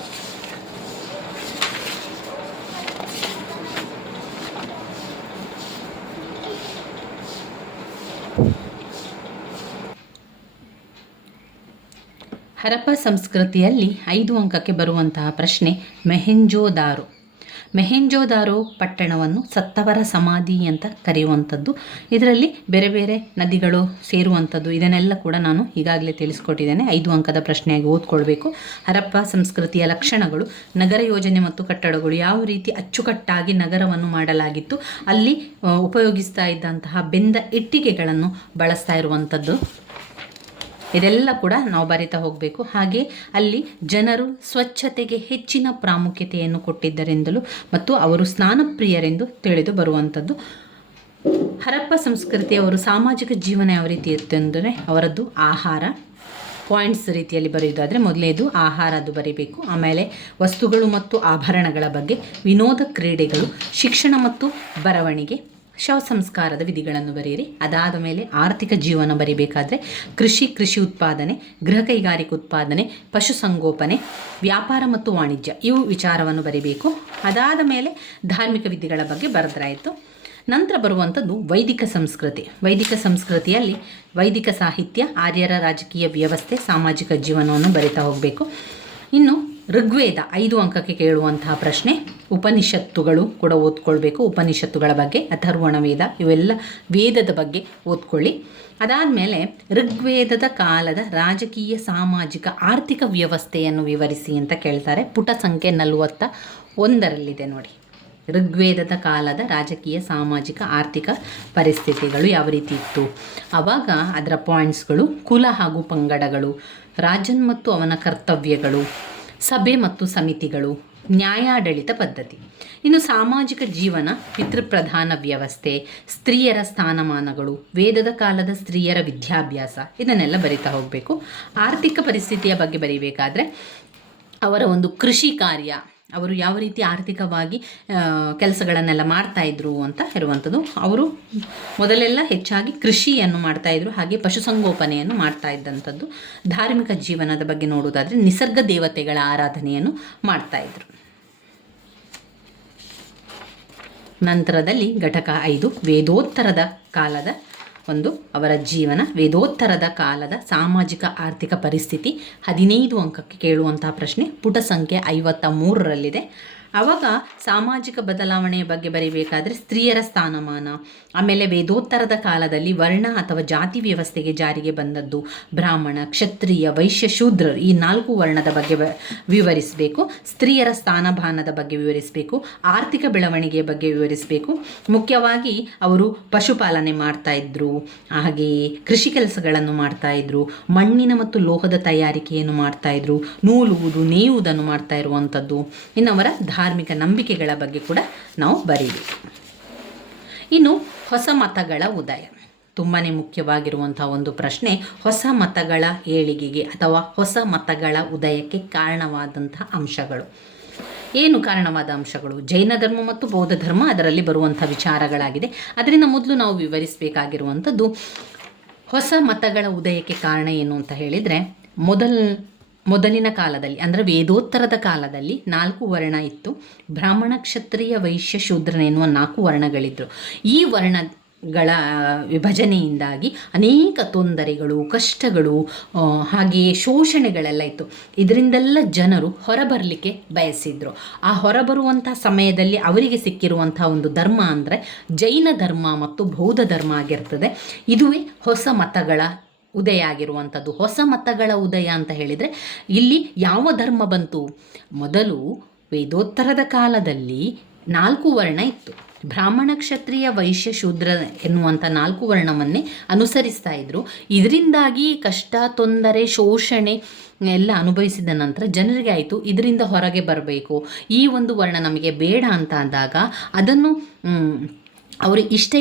ಹರಪ್ಪ ಸಂಸ್ಕೃತಿಯಲ್ಲಿ 5 ಅಂಕಕ್ಕೆ ಬರುವಂತಹ ಪ್ರಶ್ನೆ ಮೊಹೆಂಜೋದಾರೋ. ಮೊಹೆಂಜೋದಾರೋ ಪಟ್ಟಣವನ್ನು ಸತ್ತವರ ಸಮಾಧಿ ಅಂತ ಕರೆಯುವಂಥದ್ದು. ಇದರಲ್ಲಿ ಬೇರೆ ಬೇರೆ ನದಿಗಳು ಸೇರುವಂಥದ್ದು. ಇದನ್ನೆಲ್ಲ ಕೂಡ ನಾನು ಈಗಾಗಲೇ ತಿಳಿಸ್ಕೊಟ್ಟಿದ್ದೇನೆ. 5 ಅಂಕದ ಪ್ರಶ್ನೆಯಾಗಿ ಓದ್ಕೊಳ್ಬೇಕು. ಹರಪ್ಪ ಸಂಸ್ಕೃತಿಯ ಲಕ್ಷಣಗಳು, ನಗರ ಯೋಜನೆ ಮತ್ತು ಕಟ್ಟಡಗಳು, ಯಾವ ರೀತಿ ಅಚ್ಚುಕಟ್ಟಾಗಿ ನಗರವನ್ನು ಮಾಡಲಾಗಿತ್ತು, ಅಲ್ಲಿ ಉಪಯೋಗಿಸ್ತಾ ಇದ್ದಂತಹ ಬೆಂದ ಇಟ್ಟಿಗೆಗಳನ್ನು ಬಳಸ್ತಾ ಇರುವಂಥದ್ದು, ಇದೆಲ್ಲ ಕೂಡ ನಾವು ಬರಿತಾ ಹೋಗಬೇಕು. ಹಾಗೆ ಅಲ್ಲಿ ಜನರು ಸ್ವಚ್ಛತೆಗೆ ಹೆಚ್ಚಿನ ಪ್ರಾಮುಖ್ಯತೆಯನ್ನು ಕೊಟ್ಟಿದ್ದರೆಂದಲೂ ಮತ್ತು ಅವರು ಸ್ನಾನಪ್ರಿಯರೆಂದು ತಿಳಿದು ಬರುವಂಥದ್ದು. ಹರಪ್ಪ ಸಂಸ್ಕೃತಿಯವರು ಸಾಮಾಜಿಕ ಜೀವನ ಯಾವ ರೀತಿ ಇತ್ತು ಅಂದರೆ ಅವರದ್ದು ಆಹಾರ, ಪಾಯಿಂಟ್ಸ್ ರೀತಿಯಲ್ಲಿ ಬರೆಯುವುದಾದರೆ ಮೊದಲನೇದು ಆಹಾರದ್ದು ಬರೀಬೇಕು. ಆಮೇಲೆ ವಸ್ತುಗಳು ಮತ್ತು ಆಭರಣಗಳ ಬಗ್ಗೆ, ವಿನೋದ ಕ್ರೀಡೆಗಳು, ಶಿಕ್ಷಣ ಮತ್ತು ಬರವಣಿಗೆ, ಶವ ಸಂಸ್ಕಾರದ ವಿಧಿಗಳನ್ನು ಬರೆಯಿರಿ. ಅದಾದ ಮೇಲೆ ಆರ್ಥಿಕ ಜೀವನ ಬರಿಬೇಕಾದ್ರೆ ಕೃಷಿ ಉತ್ಪಾದನೆ, ಗೃಹ ಕೈಗಾರಿಕೆ ಉತ್ಪಾದನೆ, ಪಶುಸಂಗೋಪನೆ, ವ್ಯಾಪಾರ ಮತ್ತು ವಾಣಿಜ್ಯ ಇವು ವಿಚಾರವನ್ನು ಬರಿಬೇಕು. ಅದಾದ ಮೇಲೆ ಧಾರ್ಮಿಕ ವಿಧಿಗಳ ಬಗ್ಗೆ ಬರೆದ್ರಾಯಿತು. ನಂತರ ಬರುವಂಥದ್ದು ವೈದಿಕ ಸಂಸ್ಕೃತಿ. ವೈದಿಕ ಸಂಸ್ಕೃತಿಯಲ್ಲಿ ವೈದಿಕ ಸಾಹಿತ್ಯ, ಆರ್ಯರ ರಾಜಕೀಯ ವ್ಯವಸ್ಥೆ, ಸಾಮಾಜಿಕ ಜೀವನವನ್ನು ಬರಿತಾ ಹೋಗಬೇಕು. ಇನ್ನು ಋಗ್ವೇದ 5 ಅಂಕಕ್ಕೆ ಕೇಳುವಂತಹ ಪ್ರಶ್ನೆ. ಉಪನಿಷತ್ತುಗಳು ಕೂಡ ಓದ್ಕೊಳ್ಬೇಕು. ಉಪನಿಷತ್ತುಗಳ ಬಗ್ಗೆ, ಅಥರ್ವಣ ವೇದ, ಇವೆಲ್ಲ ವೇದದ ಬಗ್ಗೆ ಓದ್ಕೊಳ್ಳಿ. ಅದಾದಮೇಲೆ ಋಗ್ವೇದದ ಕಾಲದ ರಾಜಕೀಯ, ಸಾಮಾಜಿಕ, ಆರ್ಥಿಕ ವ್ಯವಸ್ಥೆಯನ್ನು ವಿವರಿಸಿ ಅಂತ ಕೇಳ್ತಾರೆ. ಪುಟ ಸಂಖ್ಯೆ 41ರಲ್ಲಿದೆ ನೋಡಿ. ಋಗ್ವೇದದ ಕಾಲದ ರಾಜಕೀಯ, ಸಾಮಾಜಿಕ, ಆರ್ಥಿಕ ಪರಿಸ್ಥಿತಿಗಳು ಯಾವ ರೀತಿ ಇತ್ತು, ಆವಾಗ ಅದರ ಪಾಯಿಂಟ್ಸ್ಗಳು: ಕುಲ ಹಾಗೂ ಪಂಗಡಗಳು, ರಾಜನ್ ಮತ್ತು ಅವನ ಕರ್ತವ್ಯಗಳು, ಸಭೆ ಮತ್ತು ಸಮಿತಿಗಳು, ನ್ಯಾಯಾಡಳಿತ ಪದ್ಧತಿ. ಇನ್ನು ಸಾಮಾಜಿಕ ಜೀವನ, ಪಿತೃಪ್ರಧಾನ ವ್ಯವಸ್ಥೆ, ಸ್ತ್ರೀಯರ ಸ್ಥಾನಮಾನಗಳು, ವೇದದ ಕಾಲದ ಸ್ತ್ರೀಯರ ವಿದ್ಯಾಭ್ಯಾಸ, ಇದನ್ನೆಲ್ಲ ಬರಿತಾ ಹೋಗಬೇಕು. ಆರ್ಥಿಕ ಪರಿಸ್ಥಿತಿಯ ಬಗ್ಗೆ ಬರೀಬೇಕಾದ್ರೆ ಅವರ ಒಂದು ಕೃಷಿ ಕಾರ್ಯ, ಅವರು ಯಾವ ರೀತಿ ಆರ್ಥಿಕವಾಗಿ ಕೆಲಸಗಳನ್ನೆಲ್ಲ ಮಾಡ್ತಾಯಿದ್ರು ಅಂತ ಇರುವಂಥದ್ದು. ಅವರು ಮೊದಲೆಲ್ಲ ಹೆಚ್ಚಾಗಿ ಕೃಷಿಯನ್ನು ಮಾಡ್ತಾಯಿದ್ರು, ಹಾಗೆ ಪಶುಸಂಗೋಪನೆಯನ್ನು ಮಾಡ್ತಾ ಇದ್ದಂಥದ್ದು. ಧಾರ್ಮಿಕ ಜೀವನದ ಬಗ್ಗೆ ನೋಡುವುದಾದರೆ ನಿಸರ್ಗ ದೇವತೆಗಳ ಆರಾಧನೆಯನ್ನು ಮಾಡ್ತಾಯಿದ್ರು. ನಂತರದಲ್ಲಿ ಘಟಕ 5 ವೇದೋತ್ತರದ ಕಾಲದ ಒಂದು ಅವರ ಜೀವನ, ವೇದೋತ್ತರದ ಕಾಲದ ಸಾಮಾಜಿಕ ಆರ್ಥಿಕ ಪರಿಸ್ಥಿತಿ. 15 ಅಂಕಕ್ಕೆ ಕೇಳುವಂತಹ ಪ್ರಶ್ನೆ. ಪುಟ ಸಂಖ್ಯೆ 53ರಲ್ಲಿದೆ. ಆವಾಗ ಸಾಮಾಜಿಕ ಬದಲಾವಣೆಯ ಬಗ್ಗೆ ಬರೀಬೇಕಾದ್ರೆ ಸ್ತ್ರೀಯರ ಸ್ಥಾನಮಾನ, ಆಮೇಲೆ ವೇದೋತ್ತರದ ಕಾಲದಲ್ಲಿ ವರ್ಣ ಅಥವಾ ಜಾತಿ ವ್ಯವಸ್ಥೆಗೆ ಜಾರಿಗೆ ಬಂದದ್ದು, ಬ್ರಾಹ್ಮಣ, ಕ್ಷತ್ರಿಯ, ವೈಶ್ಯ, ಶೂದ್ರರು, ಈ 4 ವರ್ಣದ ಬಗ್ಗೆ ವಿವರಿಸಬೇಕು. ಸ್ತ್ರೀಯರ ಸ್ಥಾನಮಾನದ ಬಗ್ಗೆ ವಿವರಿಸಬೇಕು. ಆರ್ಥಿಕ ಬೆಳವಣಿಗೆಯ ಬಗ್ಗೆ ವಿವರಿಸಬೇಕು. ಮುಖ್ಯವಾಗಿ ಅವರು ಪಶುಪಾಲನೆ ಮಾಡ್ತಾಯಿದ್ರು, ಹಾಗೆಯೇ ಕೃಷಿ ಕೆಲಸಗಳನ್ನು ಮಾಡ್ತಾಯಿದ್ರು, ಮಣ್ಣಿನ ಮತ್ತು ಲೋಹದ ತಯಾರಿಕೆಯನ್ನು ಮಾಡ್ತಾಯಿದ್ರು, ನೂಲುವುದು, ನೇಯುವುದನ್ನು ಮಾಡ್ತಾ ಇರುವಂಥದ್ದು. ಇನ್ನು ಅವರ ಧಾರ್ಮಿಕ ನಂಬಿಕೆಗಳ ಬಗ್ಗೆ ಕೂಡ ನಾವು ಬರೀಬೇಕು. ಇನ್ನು ಹೊಸ ಮತಗಳ ಉದಯ, ತುಂಬಾ ಮುಖ್ಯವಾಗಿರುವಂಥ ಒಂದು ಪ್ರಶ್ನೆ. ಹೊಸ ಮತಗಳ ಏಳಿಗೆಗೆ ಅಥವಾ ಹೊಸ ಮತಗಳ ಉದಯಕ್ಕೆ ಕಾರಣವಾದಂಥ ಅಂಶಗಳು ಏನು? ಕಾರಣವಾದ ಅಂಶಗಳು ಜೈನ ಧರ್ಮ ಮತ್ತು ಬೌದ್ಧ ಧರ್ಮ, ಅದರಲ್ಲಿ ಬರುವಂಥ ವಿಚಾರಗಳಾಗಿದೆ. ಅದರಿಂದ ಮೊದಲು ನಾವು ವಿವರಿಸಬೇಕಾಗಿರುವಂಥದ್ದು ಹೊಸ ಮತಗಳ ಉದಯಕ್ಕೆ ಕಾರಣ ಏನು ಅಂತ ಹೇಳಿದರೆ, ಮೊದಲಿನ ಕಾಲದಲ್ಲಿ ಅಂದರೆ ವೇದೋತ್ತರದ ಕಾಲದಲ್ಲಿ 4 ವರ್ಣ ಇತ್ತು. ಬ್ರಾಹ್ಮಣ, ಕ್ಷತ್ರಿಯ, ವೈಶ್ಯ, ಶೂದ್ರ ಎನ್ನುವ 4 ವರ್ಣಗಳಿದ್ದರು. ಈ ವರ್ಣಗಳ ವಿಭಜನೆಯಿಂದಾಗಿ ಅನೇಕ ತೊಂದರೆಗಳು, ಕಷ್ಟಗಳು, ಹಾಗೆಯೇ ಶೋಷಣೆಗಳೆಲ್ಲ ಇತ್ತು. ಇದರಿಂದೆಲ್ಲ ಜನರು ಹೊರಬರಲಿಕ್ಕೆ ಬಯಸಿದ್ರು. ಆ ಹೊರಬರುವಂಥ ಸಮಯದಲ್ಲಿ ಅವರಿಗೆ ಸಿಕ್ಕಿರುವಂಥ ಒಂದು ಧರ್ಮ ಅಂದರೆ ಜೈನ ಧರ್ಮ ಮತ್ತು ಬೌದ್ಧ ಧರ್ಮ ಆಗಿರ್ತದೆ. ಇದುವೇ ಹೊಸ ಮತಗಳ ಉದಯ ಆಗಿರುವಂಥದ್ದು. ಹೊಸ ಮತಗಳ ಉದಯ ಅಂತ ಹೇಳಿದರೆ ಇಲ್ಲಿ ಯಾವ ಧರ್ಮ ಬಂತು? ಮೊದಲು ವೇದೋತ್ತರದ ಕಾಲದಲ್ಲಿ 4 ವರ್ಣ ಇತ್ತು. ಬ್ರಾಹ್ಮಣ, ಕ್ಷತ್ರಿಯ, ವೈಶ್ಯ, ಶೂದ್ರ ಎನ್ನುವಂಥ 4 ವರ್ಣವನ್ನೇ ಅನುಸರಿಸ್ತಾ ಇದ್ರು. ಇದರಿಂದಾಗಿ ಕಷ್ಟ, ತೊಂದರೆ, ಶೋಷಣೆ ಎಲ್ಲ ಅನುಭವಿಸಿದ ನಂತರ ಜನರಿಗೆ ಆಯಿತು ಇದರಿಂದ ಹೊರಗೆ ಬರಬೇಕು, ಈ ಒಂದು ವರ್ಣ ನಮಗೆ ಬೇಡ ಅಂತ ಅಂದಾಗ ಅದನ್ನು ಅವರು ಇಷ್ಟ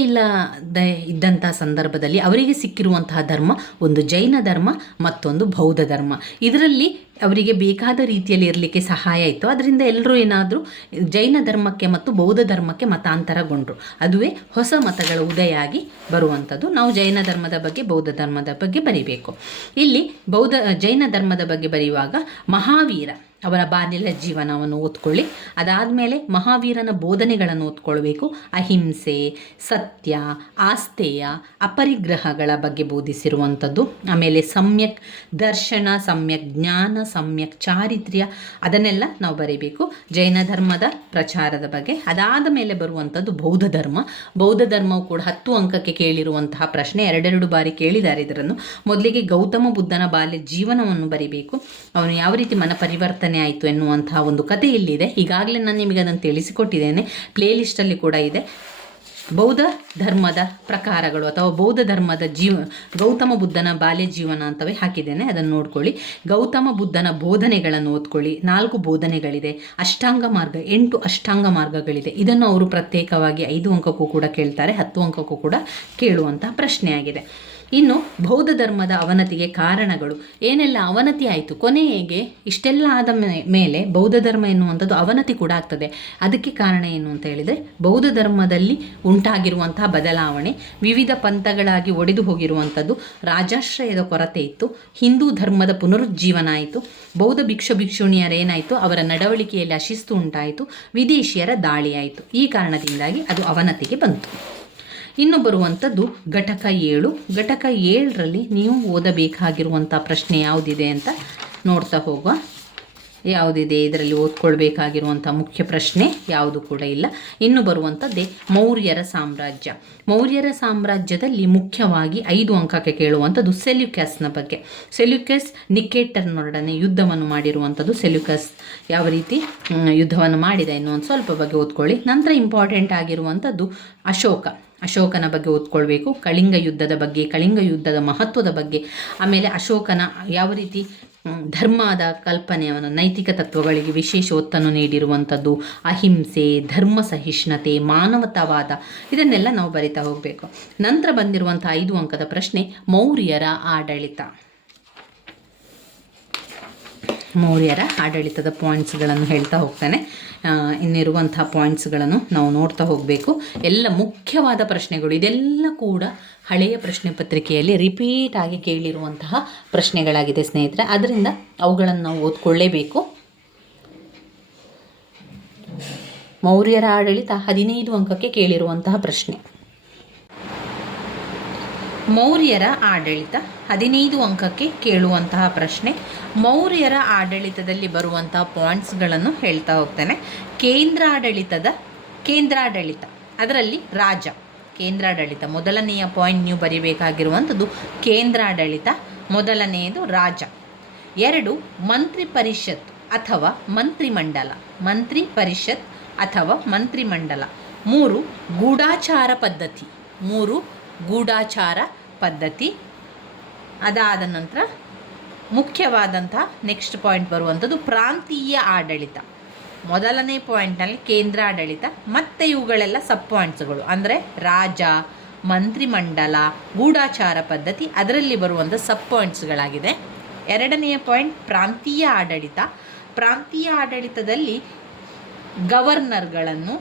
ಇದ್ದಂಥ ಸಂದರ್ಭದಲ್ಲಿ ಅವರಿಗೆ ಸಿಕ್ಕಿರುವಂತಹ ಧರ್ಮ ಒಂದು ಜೈನ ಧರ್ಮ, ಮತ್ತೊಂದು ಬೌದ್ಧ ಧರ್ಮ. ಇದರಲ್ಲಿ ಅವರಿಗೆ ಬೇಕಾದ ರೀತಿಯಲ್ಲಿ ಇರಲಿಕ್ಕೆ ಸಹಾಯ ಇತ್ತು. ಅದರಿಂದ ಎಲ್ಲರೂ ಏನಾದರೂ ಜೈನ ಧರ್ಮಕ್ಕೆ ಮತ್ತು ಬೌದ್ಧ ಧರ್ಮಕ್ಕೆ ಮತಾಂತರಗೊಂಡರು. ಅದುವೇ ಹೊಸ ಮತಗಳ ಉದಯ ಆಗಿ ಬರುವಂಥದ್ದು. ನಾವು ಜೈನ ಧರ್ಮದ ಬಗ್ಗೆ, ಬೌದ್ಧ ಧರ್ಮದ ಬಗ್ಗೆ ಬರೀಬೇಕು. ಇಲ್ಲಿ ಜೈನ ಧರ್ಮದ ಬಗ್ಗೆ ಬರೆಯುವಾಗ ಮಹಾವೀರ ಅವರ ಬಾಲ್ಯ ಜೀವನವನ್ನು ಓದ್ಕೊಳ್ಳಿ. ಅದಾದಮೇಲೆ ಮಹಾವೀರನ ಬೋಧನೆಗಳನ್ನು ಓದ್ಕೊಳ್ಬೇಕು. ಅಹಿಂಸೆ, ಸತ್ಯ, ಆಸ್ತೇಯ, ಅಪರಿಗ್ರಹಗಳ ಬಗ್ಗೆ ಬೋಧಿಸಿರುವಂಥದ್ದು. ಆಮೇಲೆ ಸಮ್ಯಕ್ ದರ್ಶನ, ಸಮ್ಯಕ್ ಜ್ಞಾನ, ಸಮ್ಯಕ್ ಚಾರಿತ್ರ್ಯ, ಅದನ್ನೆಲ್ಲ ನಾವು ಬರೀಬೇಕು ಜೈನ ಧರ್ಮದ ಪ್ರಚಾರದ ಬಗ್ಗೆ. ಅದಾದ ಮೇಲೆ ಬರುವಂಥದ್ದು ಬೌದ್ಧ ಧರ್ಮ. ಬೌದ್ಧ ಧರ್ಮವು ಕೂಡ 10 ಅಂಕಕ್ಕೆ ಕೇಳಿರುವಂತಹ ಪ್ರಶ್ನೆ, 2 ಬಾರಿ ಕೇಳಿದ್ದಾರೆ ಇದನ್ನು. ಮೊದಲಿಗೆ ಗೌತಮ ಬುದ್ಧನ ಬಾಲ್ಯ ಜೀವನವನ್ನು ಬರೀಬೇಕು. ಅವನು ಯಾವ ರೀತಿ ಮನ ಪರಿವರ್ತನೆ ಆಯಿತು ಎನ್ನುವಂತಹ ಒಂದು ಕಥೆ ಇಲ್ಲಿದೆ. ಈಗಾಗಲೇ ನಾನು ನಿಮಗೆ ಅದನ್ನು ತಿಳಿಸಿಕೊಟ್ಟಿದ್ದೇನೆ, ಪ್ಲೇಲಿಸ್ಟಲ್ಲಿ ಕೂಡ ಇದೆ. ಬೌದ್ಧ ಧರ್ಮದ ಪ್ರಕಾರಗಳು ಅಥವಾ ಬೌದ್ಧ ಧರ್ಮದ ಗೌತಮ ಬುದ್ಧನ ಬಾಲ್ಯ ಜೀವನ ಅಂತವೇ ಹಾಕಿದ್ದೇನೆ, ಅದನ್ನು ನೋಡ್ಕೊಳ್ಳಿ. ಗೌತಮ ಬುದ್ಧನ ಬೋಧನೆಗಳನ್ನು ಓದ್ಕೊಳ್ಳಿ. 4 ಬೋಧನೆಗಳಿದೆ. ಅಷ್ಟಾಂಗ ಮಾರ್ಗ, 8 ಅಷ್ಟಾಂಗ ಮಾರ್ಗಗಳಿದೆ. ಇದನ್ನು ಅವರು ಪ್ರತ್ಯೇಕವಾಗಿ 5 ಅಂಕಕ್ಕೂ ಕೂಡ ಕೇಳ್ತಾರೆ, 10 ಅಂಕಕ್ಕೂ ಕೂಡ ಕೇಳುವಂತಹ ಪ್ರಶ್ನೆಯಾಗಿದೆ. ಇನ್ನು ಬೌದ್ಧ ಧರ್ಮದ ಅವನತಿಗೆ ಕಾರಣಗಳು, ಏನೆಲ್ಲ ಅವನತಿ ಆಯಿತು, ಕೊನೆಗೆ ಇಷ್ಟೆಲ್ಲ ಆದ ಮೇಲೆ ಬೌದ್ಧ ಧರ್ಮ ಎನ್ನುವಂಥದ್ದು ಅವನತಿ ಕೂಡ ಆಗ್ತದೆ. ಅದಕ್ಕೆ ಕಾರಣ ಏನು ಅಂತ ಹೇಳಿದರೆ ಬೌದ್ಧ ಧರ್ಮದಲ್ಲಿ ಉಂಟಾಗಿರುವಂತಹ ಬದಲಾವಣೆ, ವಿವಿಧ ಪಂಥಗಳಾಗಿ ಒಡೆದು ಹೋಗಿರುವಂಥದ್ದು, ರಾಜಾಶ್ರಯದ ಕೊರತೆ ಇತ್ತು, ಹಿಂದೂ ಧರ್ಮದ ಪುನರುಜ್ಜೀವನ ಆಯಿತು, ಬೌದ್ಧ ಭಿಕ್ಷುಣಿಯರೇನಾಯಿತು ಅವರ ನಡವಳಿಕೆಯಲ್ಲಿ ಅಶಿಸ್ತು ಉಂಟಾಯಿತು, ವಿದೇಶಿಯರ ದಾಳಿ ಆಯಿತು. ಈ ಕಾರಣದಿಂದಾಗಿ ಅದು ಅವನತಿಗೆ ಬಂತು. ಇನ್ನು ಬರುವಂಥದ್ದು ಘಟಕ 7. ಘಟಕ 7ರಲ್ಲಿ ನೀವು ಓದಬೇಕಾಗಿರುವಂಥ ಪ್ರಶ್ನೆ ಯಾವುದಿದೆ ಅಂತ ನೋಡ್ತಾ ಹೋಗುವ. ಯಾವುದಿದೆ ಇದರಲ್ಲಿ ಓದ್ಕೊಳ್ಬೇಕಾಗಿರುವಂಥ ಮುಖ್ಯ ಪ್ರಶ್ನೆ ಯಾವುದು ಕೂಡ ಇಲ್ಲ. ಇನ್ನು ಬರುವಂಥದ್ದೇ ಮೌರ್ಯರ ಸಾಮ್ರಾಜ್ಯ. ಮೌರ್ಯರ ಸಾಮ್ರಾಜ್ಯದಲ್ಲಿ ಮುಖ್ಯವಾಗಿ 5 ಅಂಕಕ್ಕೆ ಕೇಳುವಂಥದ್ದು ಸೆಲ್ಯೂಕಸ್ನ ಬಗ್ಗೆ. ಸೆಲ್ಯೂಕಸ್ ನಿಕೇಟರ್ನೊಡನೆ ಯುದ್ಧವನ್ನು ಮಾಡಿರುವಂಥದ್ದು. ಸೆಲ್ಯೂಕಸ್ ಯಾವ ರೀತಿ ಯುದ್ಧವನ್ನು ಮಾಡಿದ ಎನ್ನುವಂಥ ಸ್ವಲ್ಪ ಬಗ್ಗೆ ಓದ್ಕೊಳ್ಳಿ. ನಂತರ ಇಂಪಾರ್ಟೆಂಟ್ ಆಗಿರುವಂಥದ್ದು ಅಶೋಕನ ಬಗ್ಗೆ ಓದ್ಕೊಳ್ಬೇಕು. ಕಳಿಂಗ ಯುದ್ಧದ ಬಗ್ಗೆ, ಕಳಿಂಗ ಯುದ್ಧದ ಮಹತ್ವದ ಬಗ್ಗೆ, ಆಮೇಲೆ ಅಶೋಕನ ಯಾವ ರೀತಿ ಧರ್ಮದ ಕಲ್ಪನೆಯನ್ನು, ನೈತಿಕ ತತ್ವಗಳಿಗೆ ವಿಶೇಷ ಒತ್ತನ್ನು ನೀಡಿರುವಂಥದ್ದು, ಅಹಿಂಸೆ, ಧರ್ಮ ಸಹಿಷ್ಣುತೆ, ಮಾನವತಾವಾದ, ಇದನ್ನೆಲ್ಲ ನಾವು ಬರಿತಾ ಹೋಗಬೇಕು. ನಂತರ ಬಂದಿರುವಂಥ 5 ಅಂಕದ ಪ್ರಶ್ನೆ ಮೌರ್ಯರ ಆಡಳಿತ. ಮೌರ್ಯರ ಆಡಳಿತದ ಪಾಯಿಂಟ್ಸ್ಗಳನ್ನು ಹೇಳ್ತಾ ಹೋಗ್ತಾನೆ. ಇನ್ನಿರುವಂಥ ಪಾಯಿಂಟ್ಸ್ಗಳನ್ನು ನಾವು ನೋಡ್ತಾ ಹೋಗಬೇಕು. ಎಲ್ಲ ಮುಖ್ಯವಾದ ಪ್ರಶ್ನೆಗಳು, ಇದೆಲ್ಲ ಕೂಡ ಹಳೆಯ ಪ್ರಶ್ನೆ ಪತ್ರಿಕೆಯಲ್ಲಿ ರಿಪೀಟ್ ಆಗಿ ಕೇಳಿರುವಂತಹ ಪ್ರಶ್ನೆಗಳಾಗಿದೆ ಸ್ನೇಹಿತರೆ. ಅದರಿಂದ ಅವುಗಳನ್ನು ನಾವು ಓದ್ಕೊಳ್ಳೇಬೇಕು. ಮೌರ್ಯರ ಆಡಳಿತ 15 ಅಂಕಕ್ಕೆ ಕೇಳಿರುವಂತಹ ಪ್ರಶ್ನೆ. ಮೌರ್ಯರ ಆಡಳಿತ 15 ಅಂಕಕ್ಕೆ ಕೇಳುವಂತಹ ಪ್ರಶ್ನೆ. ಮೌರ್ಯರ ಆಡಳಿತದಲ್ಲಿ ಬರುವಂತಹ ಪಾಯಿಂಟ್ಸ್ಗಳನ್ನು ಹೇಳ್ತಾ ಹೋಗ್ತಾನೆ. ಕೇಂದ್ರಾಡಳಿತ ಅದರಲ್ಲಿ ರಾಜ, ಕೇಂದ್ರಾಡಳಿತ ಮೊದಲನೆಯ ಪಾಯಿಂಟ್ ನೀವು ಬರೀಬೇಕಾಗಿರುವಂಥದ್ದು ಕೇಂದ್ರಾಡಳಿತ. ಮೊದಲನೆಯದು ರಾಜ. 2 ಮಂತ್ರಿ ಪರಿಷತ್ ಅಥವಾ ಮಂತ್ರಿಮಂಡಲ, ಮಂತ್ರಿ ಪರಿಷತ್ ಅಥವಾ ಮಂತ್ರಿಮಂಡಲ. 3 ಗೂಢಾಚಾರ ಪದ್ಧತಿ, 3 ಗೂಢಾಚಾರ ಪದ್ಧತಿ. ಅದಾದ ನಂತರ ಮುಖ್ಯವಾದಂಥ ನೆಕ್ಸ್ಟ್ ಪಾಯಿಂಟ್ ಬರುವಂಥದ್ದು ಪ್ರಾಂತೀಯ ಆಡಳಿತ. ಮೊದಲನೇ ಪಾಯಿಂಟ್ನಲ್ಲಿ ಕೇಂದ್ರಾಡಳಿತ, ಮತ್ತು ಇವುಗಳೆಲ್ಲ ಸಬ್ ಪಾಯಿಂಟ್ಸ್ಗಳು, ಅಂದರೆ ರಾಜ, ಮಂತ್ರಿಮಂಡಲ, ಗೂಢಾಚಾರ ಪದ್ಧತಿ, ಅದರಲ್ಲಿ ಬರುವಂಥ ಸಬ್ ಪಾಯಿಂಟ್ಸ್ಗಳಾಗಿದೆ. ಎರಡನೆಯ ಪಾಯಿಂಟ್ ಪ್ರಾಂತೀಯ ಆಡಳಿತ. ಪ್ರಾಂತೀಯ ಆಡಳಿತದಲ್ಲಿ ಗವರ್ನರ್ಗಳನ್ನು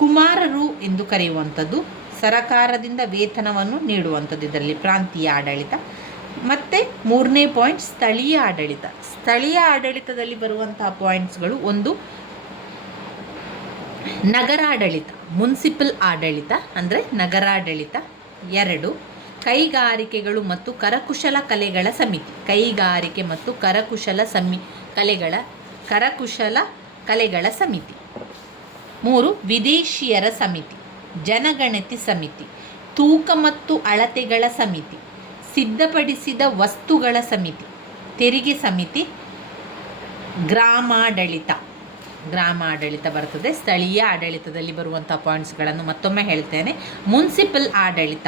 ಕುಮಾರರು ಎಂದು ಕರೆಯುವಂಥದ್ದು, ಸರಕಾರದಿಂದ ವೇತನವನ್ನು ನೀಡುವಂಥದ್ದು ಇದರಲ್ಲಿ ಪ್ರಾಂತೀಯ ಆಡಳಿತ. ಮತ್ತು 3ನೇ ಪಾಯಿಂಟ್ ಸ್ಥಳೀಯ ಆಡಳಿತ. ಸ್ಥಳೀಯ ಆಡಳಿತದಲ್ಲಿ ಬರುವಂತಹ ಪಾಯಿಂಟ್ಸ್ಗಳು, 1 ನಗರಾಡಳಿತ, ಮುನ್ಸಿಪಲ್ ಆಡಳಿತ ಅಂದರೆ ನಗರಾಡಳಿತ. 2 ಕೈಗಾರಿಕೆಗಳು ಮತ್ತು ಕರಕುಶಲ ಕಲೆಗಳ ಸಮಿತಿ, ಕೈಗಾರಿಕೆ ಮತ್ತು ಕರಕುಶಲ ಕಲೆಗಳ ಸಮಿತಿ. 3 ವಿದೇಶಿಯರ ಸಮಿತಿ, ಜನಗಣತಿ ಸಮಿತಿ, ತೂಕ ಮತ್ತು ಅಳತೆಗಳ ಸಮಿತಿ, ಸಿದ್ಧಪಡಿಸಿದ ವಸ್ತುಗಳ ಸಮಿತಿ, ತೆರಿಗೆ ಸಮಿತಿ, ಗ್ರಾಮಾಡಳಿತ ಬರ್ತದೆ. ಸ್ಥಳೀಯ ಆಡಳಿತದಲ್ಲಿ ಬರುವಂಥ ಪಾಯಿಂಟ್ಸ್ಗಳನ್ನು ಮತ್ತೊಮ್ಮೆ ಹೇಳ್ತೇನೆ. ಮುನ್ಸಿಪಲ್ ಆಡಳಿತ,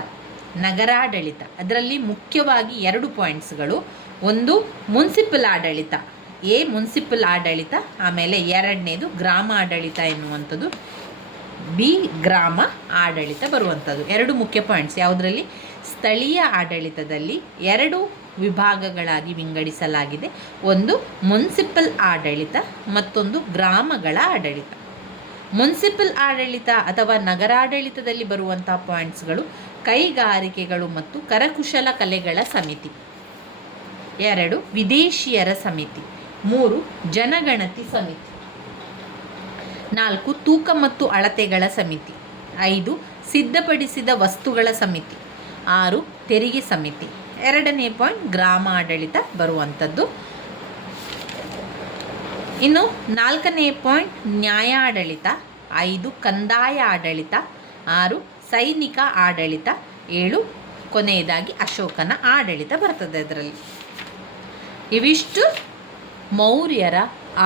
ನಗರಾಡಳಿತ, ಅದರಲ್ಲಿ ಮುಖ್ಯವಾಗಿ 2 ಪಾಯಿಂಟ್ಸ್ಗಳು. 1 ಮುನ್ಸಿಪಲ್ ಆಡಳಿತ, ಮುನ್ಸಿಪಲ್ ಆಡಳಿತ, ಆಮೇಲೆ 2ನೇದು ಗ್ರಾಮ ಆಡಳಿತ ಎನ್ನುವಂಥದ್ದು, ಗ್ರಾಮ ಆಡಳಿತ ಬರುವಂಥದ್ದು. 2 ಮುಖ್ಯ ಪಾಯಿಂಟ್ಸ್. ಯಾವುದರಲ್ಲಿ? ಸ್ಥಳೀಯ ಆಡಳಿತದಲ್ಲಿ 2 ವಿಭಾಗಗಳಾಗಿ ವಿಂಗಡಿಸಲಾಗಿದೆ. 1 ಮುನ್ಸಿಪಲ್ ಆಡಳಿತ, ಮತ್ತೊಂದು ಗ್ರಾಮಗಳ ಆಡಳಿತ. ಮುನ್ಸಿಪಲ್ ಆಡಳಿತ ಅಥವಾ ನಗರಾಡಳಿತದಲ್ಲಿ ಬರುವಂಥ ಪಾಯಿಂಟ್ಸ್ಗಳು ಕೈಗಾರಿಕೆಗಳು ಮತ್ತು ಕರಕುಶಲ ಕಲೆಗಳ ಸಮಿತಿ, 2 ವಿದೇಶಿಯರ ಸಮಿತಿ, 3 ಜನಗಣತಿ ಸಮಿತಿ, 4 ತೂಕ ಮತ್ತು ಅಳತೆಗಳ ಸಮಿತಿ, 5 ಸಿದ್ಧಪಡಿಸಿದ ವಸ್ತುಗಳ ಸಮಿತಿ, 6 ತೆರಿಗೆ ಸಮಿತಿ. 2ನೇ ಪಾಯಿಂಟ್ ಗ್ರಾಮ ಆಡಳಿತ ಬರುವಂಥದ್ದು. ಇನ್ನು 4ನೇ ಪಾಯಿಂಟ್ ನ್ಯಾಯಾಡಳಿತ, 5 ಕಂದಾಯ ಆಡಳಿತ, 6 ಸೈನಿಕ ಆಡಳಿತ, 7 ಕೊನೆಯದಾಗಿ ಅಶೋಕನ ಆಡಳಿತ ಬರ್ತದೆ ಅದರಲ್ಲಿ. ಇವಿಷ್ಟು ಮೌರ್ಯರ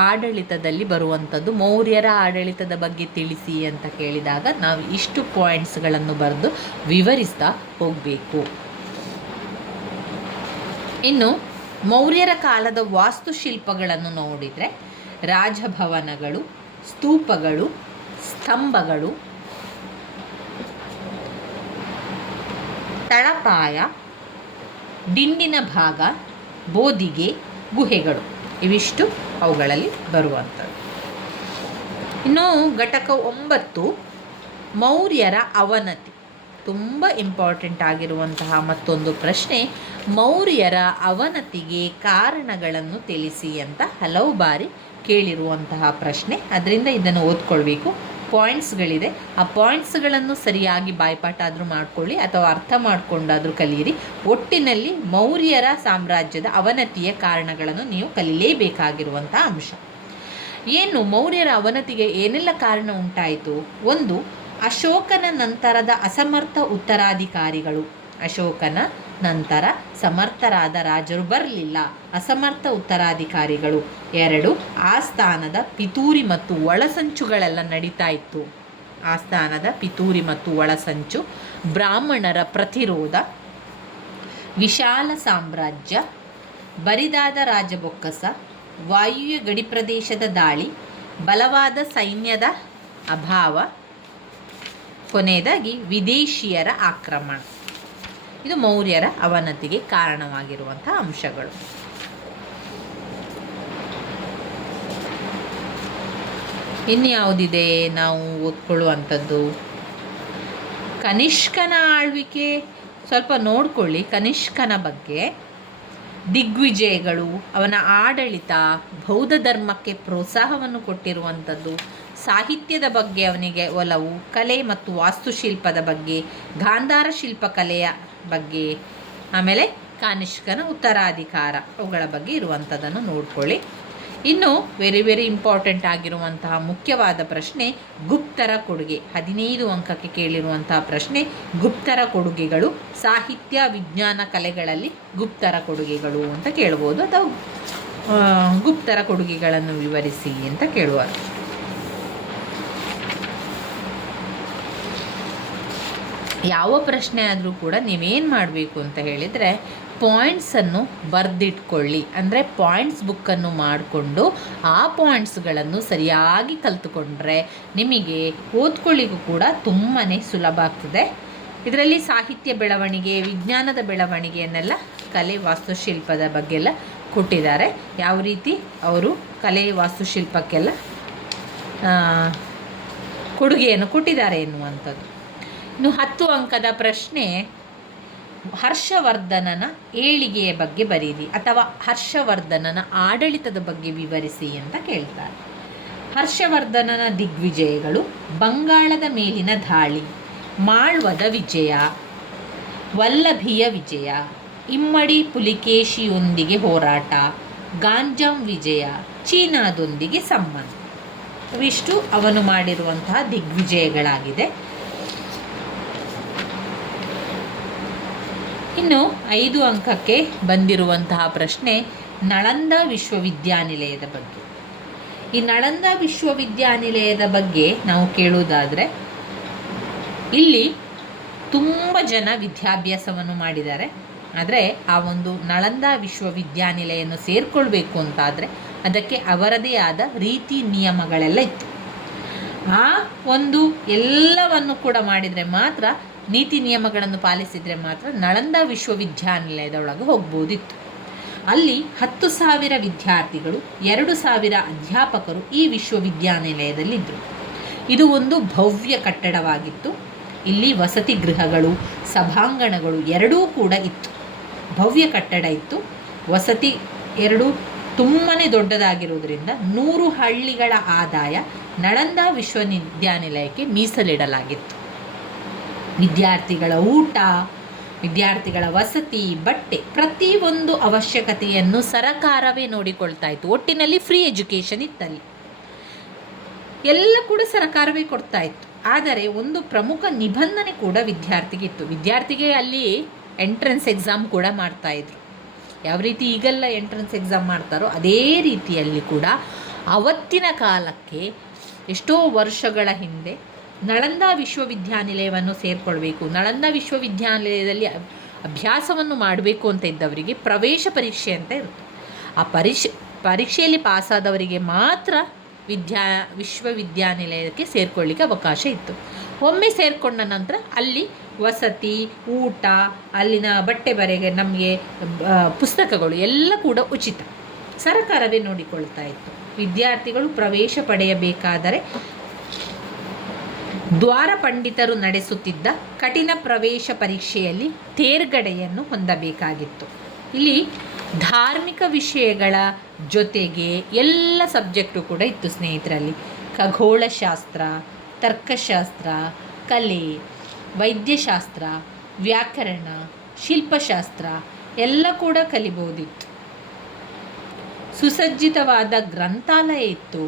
ಆಡಳಿತದಲ್ಲಿ ಬರುವಂಥದ್ದು. ಮೌರ್ಯರ ಆಡಳಿತದ ಬಗ್ಗೆ ತಿಳಿಸಿ ಅಂತ ಕೇಳಿದಾಗ ನಾವು ಇಷ್ಟು ಪಾಯಿಂಟ್ಸ್ಗಳನ್ನು ಬರೆದು ವಿವರಿಸ್ತಾ ಹೋಗಬೇಕು. ಇನ್ನು ಮೌರ್ಯರ ಕಾಲದ ವಾಸ್ತುಶಿಲ್ಪಗಳನ್ನು ನೋಡಿದರೆ ರಾಜಭವನಗಳು, ಸ್ತೂಪಗಳು, ಸ್ತಂಭಗಳು, ತಳಪಾಯ, ದಿಂಡಿನ ಭಾಗ, ಬೋದಿಗೆ, ಗುಹೆಗಳು, ಇವಿಷ್ಟು ಅವುಗಳಲ್ಲಿ ಬರುವಂಥದ್ದು. ಇನ್ನು ಘಟಕ 9 ಮೌರ್ಯರ ಅವನತಿ. ತುಂಬ ಇಂಪಾರ್ಟೆಂಟ್ ಆಗಿರುವಂತಹ ಮತ್ತೊಂದು ಪ್ರಶ್ನೆ, ಮೌರ್ಯರ ಅವನತಿಗೆ ಕಾರಣಗಳನ್ನು ತಿಳಿಸಿ ಅಂತ ಹಲವು ಬಾರಿ ಕೇಳಿರುವಂತಹ ಪ್ರಶ್ನೆ. ಅದರಿಂದ ಇದನ್ನು ಓದ್ಕೊಳ್ಬೇಕು. ಪಾಯಿಂಟ್ಸ್ಗಳಿದೆ. ಆ ಪಾಯಿಂಟ್ಸ್ಗಳನ್ನು ಸರಿಯಾಗಿ ಬಾಯ್ಪಾಠ ಆದರೂ ಮಾಡ್ಕೊಳ್ಳಿ ಅಥವಾ ಅರ್ಥ ಮಾಡಿಕೊಂಡಾದರೂ ಕಲಿಯಿರಿ. ಒಟ್ಟಿನಲ್ಲಿ ಮೌರ್ಯರ ಸಾಮ್ರಾಜ್ಯದ ಅವನತಿಯ ಕಾರಣಗಳನ್ನು ನೀವು ಕಲಿಯಲೇಬೇಕಾಗಿರುವಂಥ ಅಂಶ. ಏನು ಮೌರ್ಯರ ಅವನತಿಗೆ ಏನೆಲ್ಲ ಕಾರಣ ಉಂಟಾಯಿತು? ಒಂದು, ಅಶೋಕನ ನಂತರದ ಅಸಮರ್ಥ ಉತ್ತರಾಧಿಕಾರಿಗಳು. ಅಶೋಕನ ನಂತರ ಸಮರ್ಥರಾದ ರಾಜರು ಬರಲಿಲ್ಲ, ಅಸಮರ್ಥ ಉತ್ತರಾಧಿಕಾರಿಗಳು. 2, ಆಸ್ಥಾನದ ಪಿತೂರಿ ಮತ್ತು ಒಳಸಂಚುಗಳೆಲ್ಲ ನಡೀತಾ ಇತ್ತು. ಆಸ್ಥಾನದ ಪಿತೂರಿ ಮತ್ತು ಒಳಸಂಚು, ಬ್ರಾಹ್ಮಣರ ಪ್ರತಿರೋಧ, ವಿಶಾಲ ಸಾಮ್ರಾಜ್ಯ, ಬರಿದಾದ ರಾಜಬೊಕ್ಕಸ, ವಾಯುವ್ಯ ಗಡಿ ಪ್ರದೇಶದ ದಾಳಿ, ಬಲವಾದ ಸೈನ್ಯದ ಅಭಾವ, ಕೊನೆಯದಾಗಿ ವಿದೇಶಿಯರ ಆಕ್ರಮಣ. ಇದು ಮೌರ್ಯರ ಅವನತಿಗೆ ಕಾರಣವಾಗಿರುವಂಥ ಅಂಶಗಳು. ಇನ್ಯಾವುದಿದೆ ನಾವು ಓದ್ಕೊಳ್ಳುವಂಥದ್ದು? ಕನಿಷ್ಕನ ಆಳ್ವಿಕೆ ಸ್ವಲ್ಪ ನೋಡ್ಕೊಳ್ಳಿ. ಕನಿಷ್ಕನ ಬಗ್ಗೆ ದಿಗ್ವಿಜಯಗಳು, ಅವನ ಆಡಳಿತ, ಬೌದ್ಧ ಧರ್ಮಕ್ಕೆ ಪ್ರೋತ್ಸಾಹವನ್ನು ಕೊಟ್ಟಿರುವಂಥದ್ದು, ಸಾಹಿತ್ಯದ ಬಗ್ಗೆ ಅವನಿಗೆ ಒಲವು, ಕಲೆ ಮತ್ತು ವಾಸ್ತುಶಿಲ್ಪದ ಬಗ್ಗೆ, ಗಾಂಧಾರ ಶಿಲ್ಪಕಲೆಯ ಬಗ್ಗೆ, ಆಮೇಲೆ ಕನಿಷ್ಕನ ಉತ್ತರಾಧಿಕಾರ, ಅವುಗಳ ಬಗ್ಗೆ ಇರುವಂಥದ್ದನ್ನು ನೋಡ್ಕೊಳ್ಳಿ. ಇನ್ನು ವೆರಿ ಇಂಪಾರ್ಟೆಂಟ್ ಆಗಿರುವಂತಹ ಮುಖ್ಯವಾದ ಪ್ರಶ್ನೆ ಗುಪ್ತರ ಕೊಡುಗೆ. 15 ಅಂಕಕ್ಕೆ ಕೇಳಿರುವಂತಹ ಪ್ರಶ್ನೆ ಗುಪ್ತರ ಕೊಡುಗೆಗಳು, ಸಾಹಿತ್ಯ ವಿಜ್ಞಾನ ಕಲೆಗಳಲ್ಲಿ ಗುಪ್ತರ ಕೊಡುಗೆಗಳು ಅಂತ ಕೇಳ್ಬೋದು, ಅಥವಾ ಗುಪ್ತರ ಕೊಡುಗೆಗಳನ್ನು ವಿವರಿಸಿ ಅಂತ ಕೇಳುವರು. ಯಾವ ಪ್ರಶ್ನೆ ಆದರೂ ಕೂಡ ನೀವೇನು ಮಾಡಬೇಕು ಅಂತ ಹೇಳಿದರೆ ಪಾಯಿಂಟ್ಸನ್ನು ಬರೆದಿಟ್ಕೊಳ್ಳಿ. ಅಂದರೆ ಪಾಯಿಂಟ್ಸ್ ಬುಕ್ಕನ್ನು ಮಾಡಿಕೊಂಡು ಆ ಪಾಯಿಂಟ್ಸ್ಗಳನ್ನು ಸರಿಯಾಗಿ ಕಲಿತುಕೊಂಡ್ರೆ ನಿಮಗೆ ಓದ್ಕೊಳ್ಳಿಗೂ ಕೂಡ ತುಂಬಾ ಸುಲಭ ಆಗ್ತದೆ. ಇದರಲ್ಲಿ ಸಾಹಿತ್ಯ ಬೆಳವಣಿಗೆ, ವಿಜ್ಞಾನದ ಬೆಳವಣಿಗೆಯನ್ನೆಲ್ಲ, ಕಲೆ ವಾಸ್ತುಶಿಲ್ಪದ ಬಗ್ಗೆಲ್ಲ ಕೊಟ್ಟಿದ್ದಾರೆ. ಯಾವ ರೀತಿ ಅವರು ಕಲೆ ವಾಸ್ತುಶಿಲ್ಪಕ್ಕೆಲ್ಲ ಕೊಡುಗೆಯನ್ನು ಕೊಟ್ಟಿದ್ದಾರೆ ಎನ್ನುವಂಥದ್ದು. ಇನ್ನು 10 ಅಂಕದ ಪ್ರಶ್ನೆ ಹರ್ಷವರ್ಧನನ ಏಳಿಗೆಯ ಬಗ್ಗೆ ಬರೀರಿ ಅಥವಾ ಹರ್ಷವರ್ಧನನ ಆಡಳಿತದ ಬಗ್ಗೆ ವಿವರಿಸಿ ಅಂತ ಕೇಳ್ತಾರೆ. ಹರ್ಷವರ್ಧನನ ದಿಗ್ವಿಜಯಗಳು: ಬಂಗಾಳದ ಮೇಲಿನ ದಾಳಿ, ಮಾಳ್ವದ ವಿಜಯ, ವಲ್ಲಭಿಯ ವಿಜಯ, ಇಮ್ಮಡಿ ಪುಲಿಕೇಶಿಯೊಂದಿಗೆ ಹೋರಾಟ, ಗಾಂಜಾಂ ವಿಜಯ, ಚೀನಾದೊಂದಿಗೆ ಸಂಬಂಧ. ಇವಿಷ್ಟು ಅವನು ಮಾಡಿರುವಂತಹ ದಿಗ್ವಿಜಯಗಳಾಗಿದೆ. ಇನ್ನು 5 ಅಂಕಕ್ಕೆ ಬಂದಿರುವಂತಹ ಪ್ರಶ್ನೆ ನಳಂದ ವಿಶ್ವವಿದ್ಯಾನಿಲಯದ ಬಗ್ಗೆ. ಈ ನಳಂದ ವಿಶ್ವವಿದ್ಯಾನಿಲಯದ ಬಗ್ಗೆ ನಾವು ಕೇಳುವುದಾದರೆ, ಇಲ್ಲಿ ತುಂಬ ಜನ ವಿದ್ಯಾಭ್ಯಾಸವನ್ನು ಮಾಡಿದ್ದಾರೆ. ಆದರೆ ಆ ಒಂದು ನಳಂದ ವಿಶ್ವವಿದ್ಯಾನಿಲಯವನ್ನು ಸೇರಿಕೊಳ್ಬೇಕು ಅಂತಾದರೆ ಅದಕ್ಕೆ ಅವರದೇ ಆದ ರೀತಿ ನಿಯಮಗಳೆಲ್ಲ ಇತ್ತು. ಆ ಒಂದು ಎಲ್ಲವನ್ನು ಕೂಡ ಮಾಡಿದರೆ ಮಾತ್ರ, ನೀತಿ ನಿಯಮಗಳನ್ನು ಪಾಲಿಸಿದರೆ ಮಾತ್ರ ನಳಂದ ವಿಶ್ವವಿದ್ಯಾನಿಲಯದ ಒಳಗೆ ಹೋಗ್ಬೋದಿತ್ತು. ಅಲ್ಲಿ 10,000 ವಿದ್ಯಾರ್ಥಿಗಳು, 2,000 ಅಧ್ಯಾಪಕರು ಈ ವಿಶ್ವವಿದ್ಯಾನಿಲಯದಲ್ಲಿದ್ದರು. ಇದು ಒಂದು ಭವ್ಯ ಕಟ್ಟಡವಾಗಿತ್ತು. ಇಲ್ಲಿ ವಸತಿ ಗೃಹಗಳು, ಸಭಾಂಗಣಗಳು ಎರಡೂ ಕೂಡ ಇತ್ತು. ಭವ್ಯ ಕಟ್ಟಡ ಇತ್ತು. ವಸತಿ ಎರಡೂ ತುಂಬಾ ದೊಡ್ಡದಾಗಿರುವುದರಿಂದ 100 ಹಳ್ಳಿಗಳ ಆದಾಯ ನಳಂದ ವಿಶ್ವವಿದ್ಯಾನಿಲಯಕ್ಕೆ ಮೀಸಲಿಡಲಾಗಿತ್ತು. ವಿದ್ಯಾರ್ಥಿಗಳ ಊಟ, ವಿದ್ಯಾರ್ಥಿಗಳ ವಸತಿ, ಬಟ್ಟೆ, ಪ್ರತಿಯೊಂದು ಅವಶ್ಯಕತೆಯನ್ನು ಸರಕಾರವೇ ನೋಡಿಕೊಳ್ತಾ ಇತ್ತು. ಒಟ್ಟಿನಲ್ಲಿ ಫ್ರೀ ಎಜುಕೇಷನ್ ಇತ್ತಲ್ಲಿ, ಎಲ್ಲ ಕೂಡ ಸರಕಾರವೇ ಕೊಡ್ತಾ ಇತ್ತು. ಆದರೆ ಒಂದು ಪ್ರಮುಖ ನಿಬಂಧನೆ ಕೂಡ ವಿದ್ಯಾರ್ಥಿಗೆ ಇತ್ತು. ವಿದ್ಯಾರ್ಥಿಗೆ ಅಲ್ಲಿ ಎಂಟ್ರೆನ್ಸ್ ಎಕ್ಸಾಮ್ ಕೂಡ ಮಾಡ್ತಾಯಿದ್ರು. ಯಾವ ರೀತಿ ಈಗೆಲ್ಲ ಎಂಟ್ರೆನ್ಸ್ ಎಕ್ಸಾಮ್ ಮಾಡ್ತಾರೋ ಅದೇ ರೀತಿಯಲ್ಲಿ ಕೂಡ ಅವತ್ತಿನ ಕಾಲಕ್ಕೆ ಎಷ್ಟೋ ವರ್ಷಗಳ ಹಿಂದೆ ನಳಂದ ವಿಶ್ವವಿದ್ಯಾನಿಲಯವನ್ನು ಸೇರಿಕೊಳ್ಬೇಕು, ನಳಂದ ವಿಶ್ವವಿದ್ಯಾನಿಲಯದಲ್ಲಿ ಅಭ್ಯಾಸವನ್ನು ಮಾಡಬೇಕು ಅಂತ ಇದ್ದವರಿಗೆ ಪ್ರವೇಶ ಪರೀಕ್ಷೆ ಅಂತ ಇರುತ್ತೆ. ಆ ಪರೀಕ್ಷೆಯಲ್ಲಿ ಪಾಸಾದವರಿಗೆ ಮಾತ್ರ ವಿಶ್ವವಿದ್ಯಾನಿಲಯಕ್ಕೆ ಸೇರಿಕೊಳ್ಳಿಕ್ಕೆ ಅವಕಾಶ ಇತ್ತು. ಒಮ್ಮೆ ಸೇರಿಕೊಂಡ ನಂತರ ಅಲ್ಲಿ ವಸತಿ, ಊಟ, ಅಲ್ಲಿನ ಬಟ್ಟೆ ಬರೆಗೆ, ನಮಗೆ ಪುಸ್ತಕಗಳು ಎಲ್ಲ ಕೂಡ ಉಚಿತ, ಸರ್ಕಾರವೇ ನೋಡಿಕೊಳ್ತಾ ಇತ್ತು. ವಿದ್ಯಾರ್ಥಿಗಳು ಪ್ರವೇಶ ಪಡೆಯಬೇಕಾದರೆ ದ್ವಾರ ಪಂಡಿತರು ನಡೆಸುತ್ತಿದ್ದ ಕಠಿಣ ಪ್ರವೇಶ ಪರೀಕ್ಷೆಯಲ್ಲಿ ತೇರ್ಗಡೆಯನ್ನು ಹೊಂದಬೇಕಾಗಿತ್ತು. ಇಲ್ಲಿ ಧಾರ್ಮಿಕ ವಿಷಯಗಳ ಜೊತೆಗೆ ಎಲ್ಲ ಸಬ್ಜೆಕ್ಟು ಕೂಡ ಇತ್ತು ಸ್ನೇಹಿತರಲ್ಲಿ. ಖಗೋಳಶಾಸ್ತ್ರ, ತರ್ಕಶಾಸ್ತ್ರ, ಕಲೆ, ವೈದ್ಯಶಾಸ್ತ್ರ, ವ್ಯಾಕರಣ, ಶಿಲ್ಪಶಾಸ್ತ್ರ ಎಲ್ಲ ಕೂಡ ಕಲಿಬೋದಿತ್ತು. ಸುಸಜ್ಜಿತವಾದ ಗ್ರಂಥಾಲಯ ಇತ್ತು.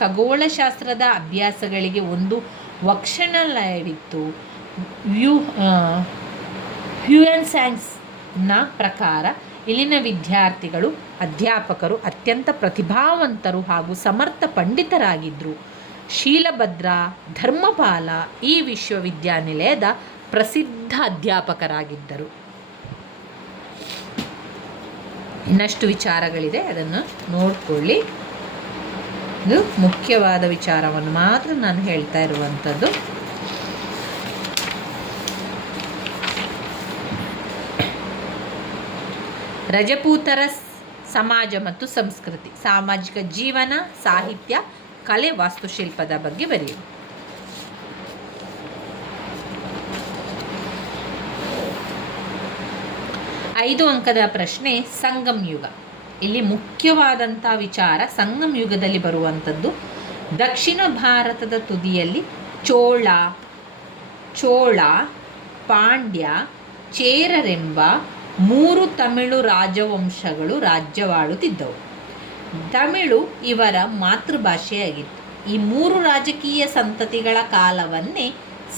ಖಗೋಳಶಾಸ್ತ್ರದ ಅಭ್ಯಾಸಗಳಿಗೆ ಒಂದು ವಕ್ಷಣಾಲಯವಿತ್ತು. ಹ್ಯೂಯೆನ್ಸಾಂಗ್ಸ್ನ ಪ್ರಕಾರ ಇಲ್ಲಿನ ವಿದ್ಯಾರ್ಥಿಗಳು, ಅಧ್ಯಾಪಕರು ಅತ್ಯಂತ ಪ್ರತಿಭಾವಂತರು ಹಾಗೂ ಸಮರ್ಥ ಪಂಡಿತರಾಗಿದ್ದರು. ಶೀಲಭದ್ರ ಧರ್ಮಪಾಲ ಈ ವಿಶ್ವವಿದ್ಯಾನಿಲಯದ ಪ್ರಸಿದ್ಧ ಅಧ್ಯಾಪಕರಾಗಿದ್ದರು. ಇನ್ನಷ್ಟು ವಿಚಾರಗಳಿದೆ, ಅದನ್ನು ನೋಡಿಕೊಳ್ಳಿ. ಇದು ಮುಖ್ಯವಾದ ವಿಚಾರವನ್ನು ಮಾತ್ರ ನಾನು ಹೇಳ್ತಾ ಇರುವಂಥದ್ದು. ರಜಪೂತರ ಸಮಾಜ ಮತ್ತು ಸಂಸ್ಕೃತಿ, ಸಾಮಾಜಿಕ ಜೀವನ, ಸಾಹಿತ್ಯ, ಕಲೆ, ವಾಸ್ತುಶಿಲ್ಪದ ಬಗ್ಗೆ ಬರೆಯಿರಿ. ಐದು ಅಂಕದ ಪ್ರಶ್ನೆ ಸಂಗಮ್ ಯುಗ. ಇಲ್ಲಿ ಮುಖ್ಯವಾದಂಥ ವಿಚಾರ ಸಂಗಮ್ ಯುಗದಲ್ಲಿ ಬರುವಂಥದ್ದು. ದಕ್ಷಿಣ ಭಾರತದ ತುದಿಯಲ್ಲಿ ಚೋಳ, ಪಾಂಡ್ಯ, ಚೇರರೆಂಬ 3 ತಮಿಳು ರಾಜವಂಶಗಳು ರಾಜ್ಯವಾಳುತ್ತಿದ್ದವು. ತಮಿಳು ಇವರ ಮಾತೃಭಾಷೆಯಾಗಿತ್ತು. ಈ 3 ರಾಜಕೀಯ ಸಂತತಿಗಳ ಕಾಲವನ್ನೇ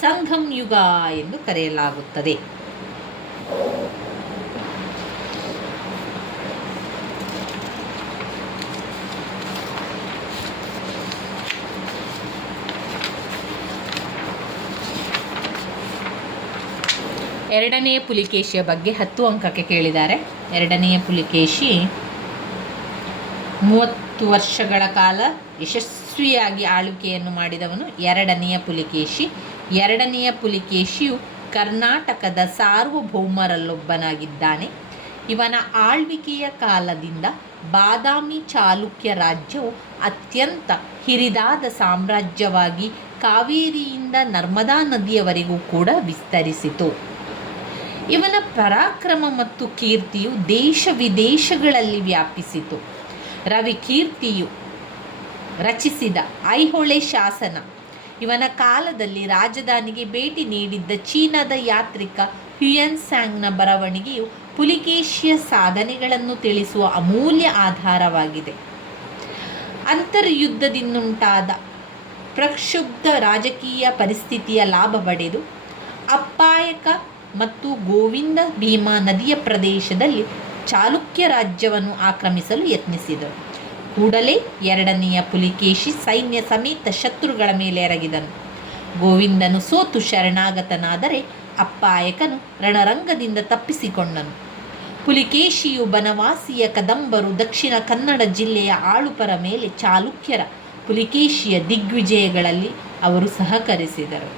ಸಂಗಮ್ ಯುಗ ಎಂದು ಕರೆಯಲಾಗುತ್ತದೆ. ಎರಡನೆಯ ಪುಲಿಕೇಶಿಯ ಬಗ್ಗೆ 10 ಅಂಕಕ್ಕೆ ಕೇಳಿದ್ದಾರೆ. ಎರಡನೆಯ ಪುಲಿಕೇಶಿ 30 ವರ್ಷಗಳ ಕಾಲ ಯಶಸ್ವಿಯಾಗಿ ಆಳ್ವಿಕೆಯನ್ನು ಮಾಡಿದವನು ಎರಡನೆಯ ಪುಲಿಕೇಶಿ. ಎರಡನೆಯ ಪುಲಿಕೇಶಿಯು ಕರ್ನಾಟಕದ ಸಾರ್ವಭೌಮರಲ್ಲೊಬ್ಬನಾಗಿದ್ದಾನೆ. ಇವನ ಆಳ್ವಿಕೆಯ ಕಾಲದಿಂದ ಬಾದಾಮಿ ಚಾಲುಕ್ಯ ರಾಜ್ಯವು ಅತ್ಯಂತ ಹಿರಿದಾದ ಸಾಮ್ರಾಜ್ಯವಾಗಿ ಕಾವೇರಿಯಿಂದ ನರ್ಮದಾ ನದಿಯವರೆಗೂ ಕೂಡ ವಿಸ್ತರಿಸಿತು. ಇವನ ಪರಾಕ್ರಮ ಮತ್ತು ಕೀರ್ತಿಯು ದೇಶ ವಿದೇಶಗಳಲ್ಲಿ ವ್ಯಾಪಿಸಿತು. ರವಿಕೀರ್ತಿಯು ರಚಿಸಿದ ಐಹೊಳೆ ಶಾಸನ ಇವನ ಕಾಲದಲ್ಲಿ ರಾಜಧಾನಿಗೆ ಭೇಟಿ ನೀಡಿದ್ದ ಚೀನಾದ ಯಾತ್ರಿಕ ಹ್ಯೂಯೆನ್ಸಾಂಗ್ನ ಬರವಣಿಗೆಯು ಪುಲಿಕೇಶಿಯ ಸಾಧನೆಗಳನ್ನು ತಿಳಿಸುವ ಅಮೂಲ್ಯ ಆಧಾರವಾಗಿದೆ. ಅಂತರ್ಯುದ್ಧದಿಂದುಂಟಾದ ಪ್ರಕ್ಷುಬ್ಧ ರಾಜಕೀಯ ಪರಿಸ್ಥಿತಿಯ ಲಾಭ ಪಡೆದು ಅಪ್ಪಾಯಕ ಮತ್ತು ಗೋವಿಂದ ಭೀಮಾ ನದಿಯ ಪ್ರದೇಶದಲ್ಲಿ ಚಾಲುಕ್ಯ ರಾಜ್ಯವನ್ನು ಆಕ್ರಮಿಸಲು ಯತ್ನಿಸಿದರು. ಕೂಡಲೇ ಎರಡನೆಯ ಪುಲಿಕೇಶಿ ಸೈನ್ಯ ಸಮೇತ ಶತ್ರುಗಳ ಮೇಲೆ ಎರಗಿದನು. ಗೋವಿಂದನು ಸೋತು ಶರಣಾಗತನಾದರೆ ಅಪ್ಪಾಯಕನು ರಣರಂಗದಿಂದ ತಪ್ಪಿಸಿಕೊಂಡನು. ಪುಲಿಕೇಶಿಯು ಬನವಾಸಿಯ ಕದಂಬರು ದಕ್ಷಿಣ ಕನ್ನಡ ಜಿಲ್ಲೆಯ ಆಳುಪರ ಮೇಲೆ ಚಾಲುಕ್ಯರ ಪುಲಿಕೇಶಿಯ ದಿಗ್ವಿಜಯಗಳಲ್ಲಿ ಅವರು ಸಹಕರಿಸಿದರು.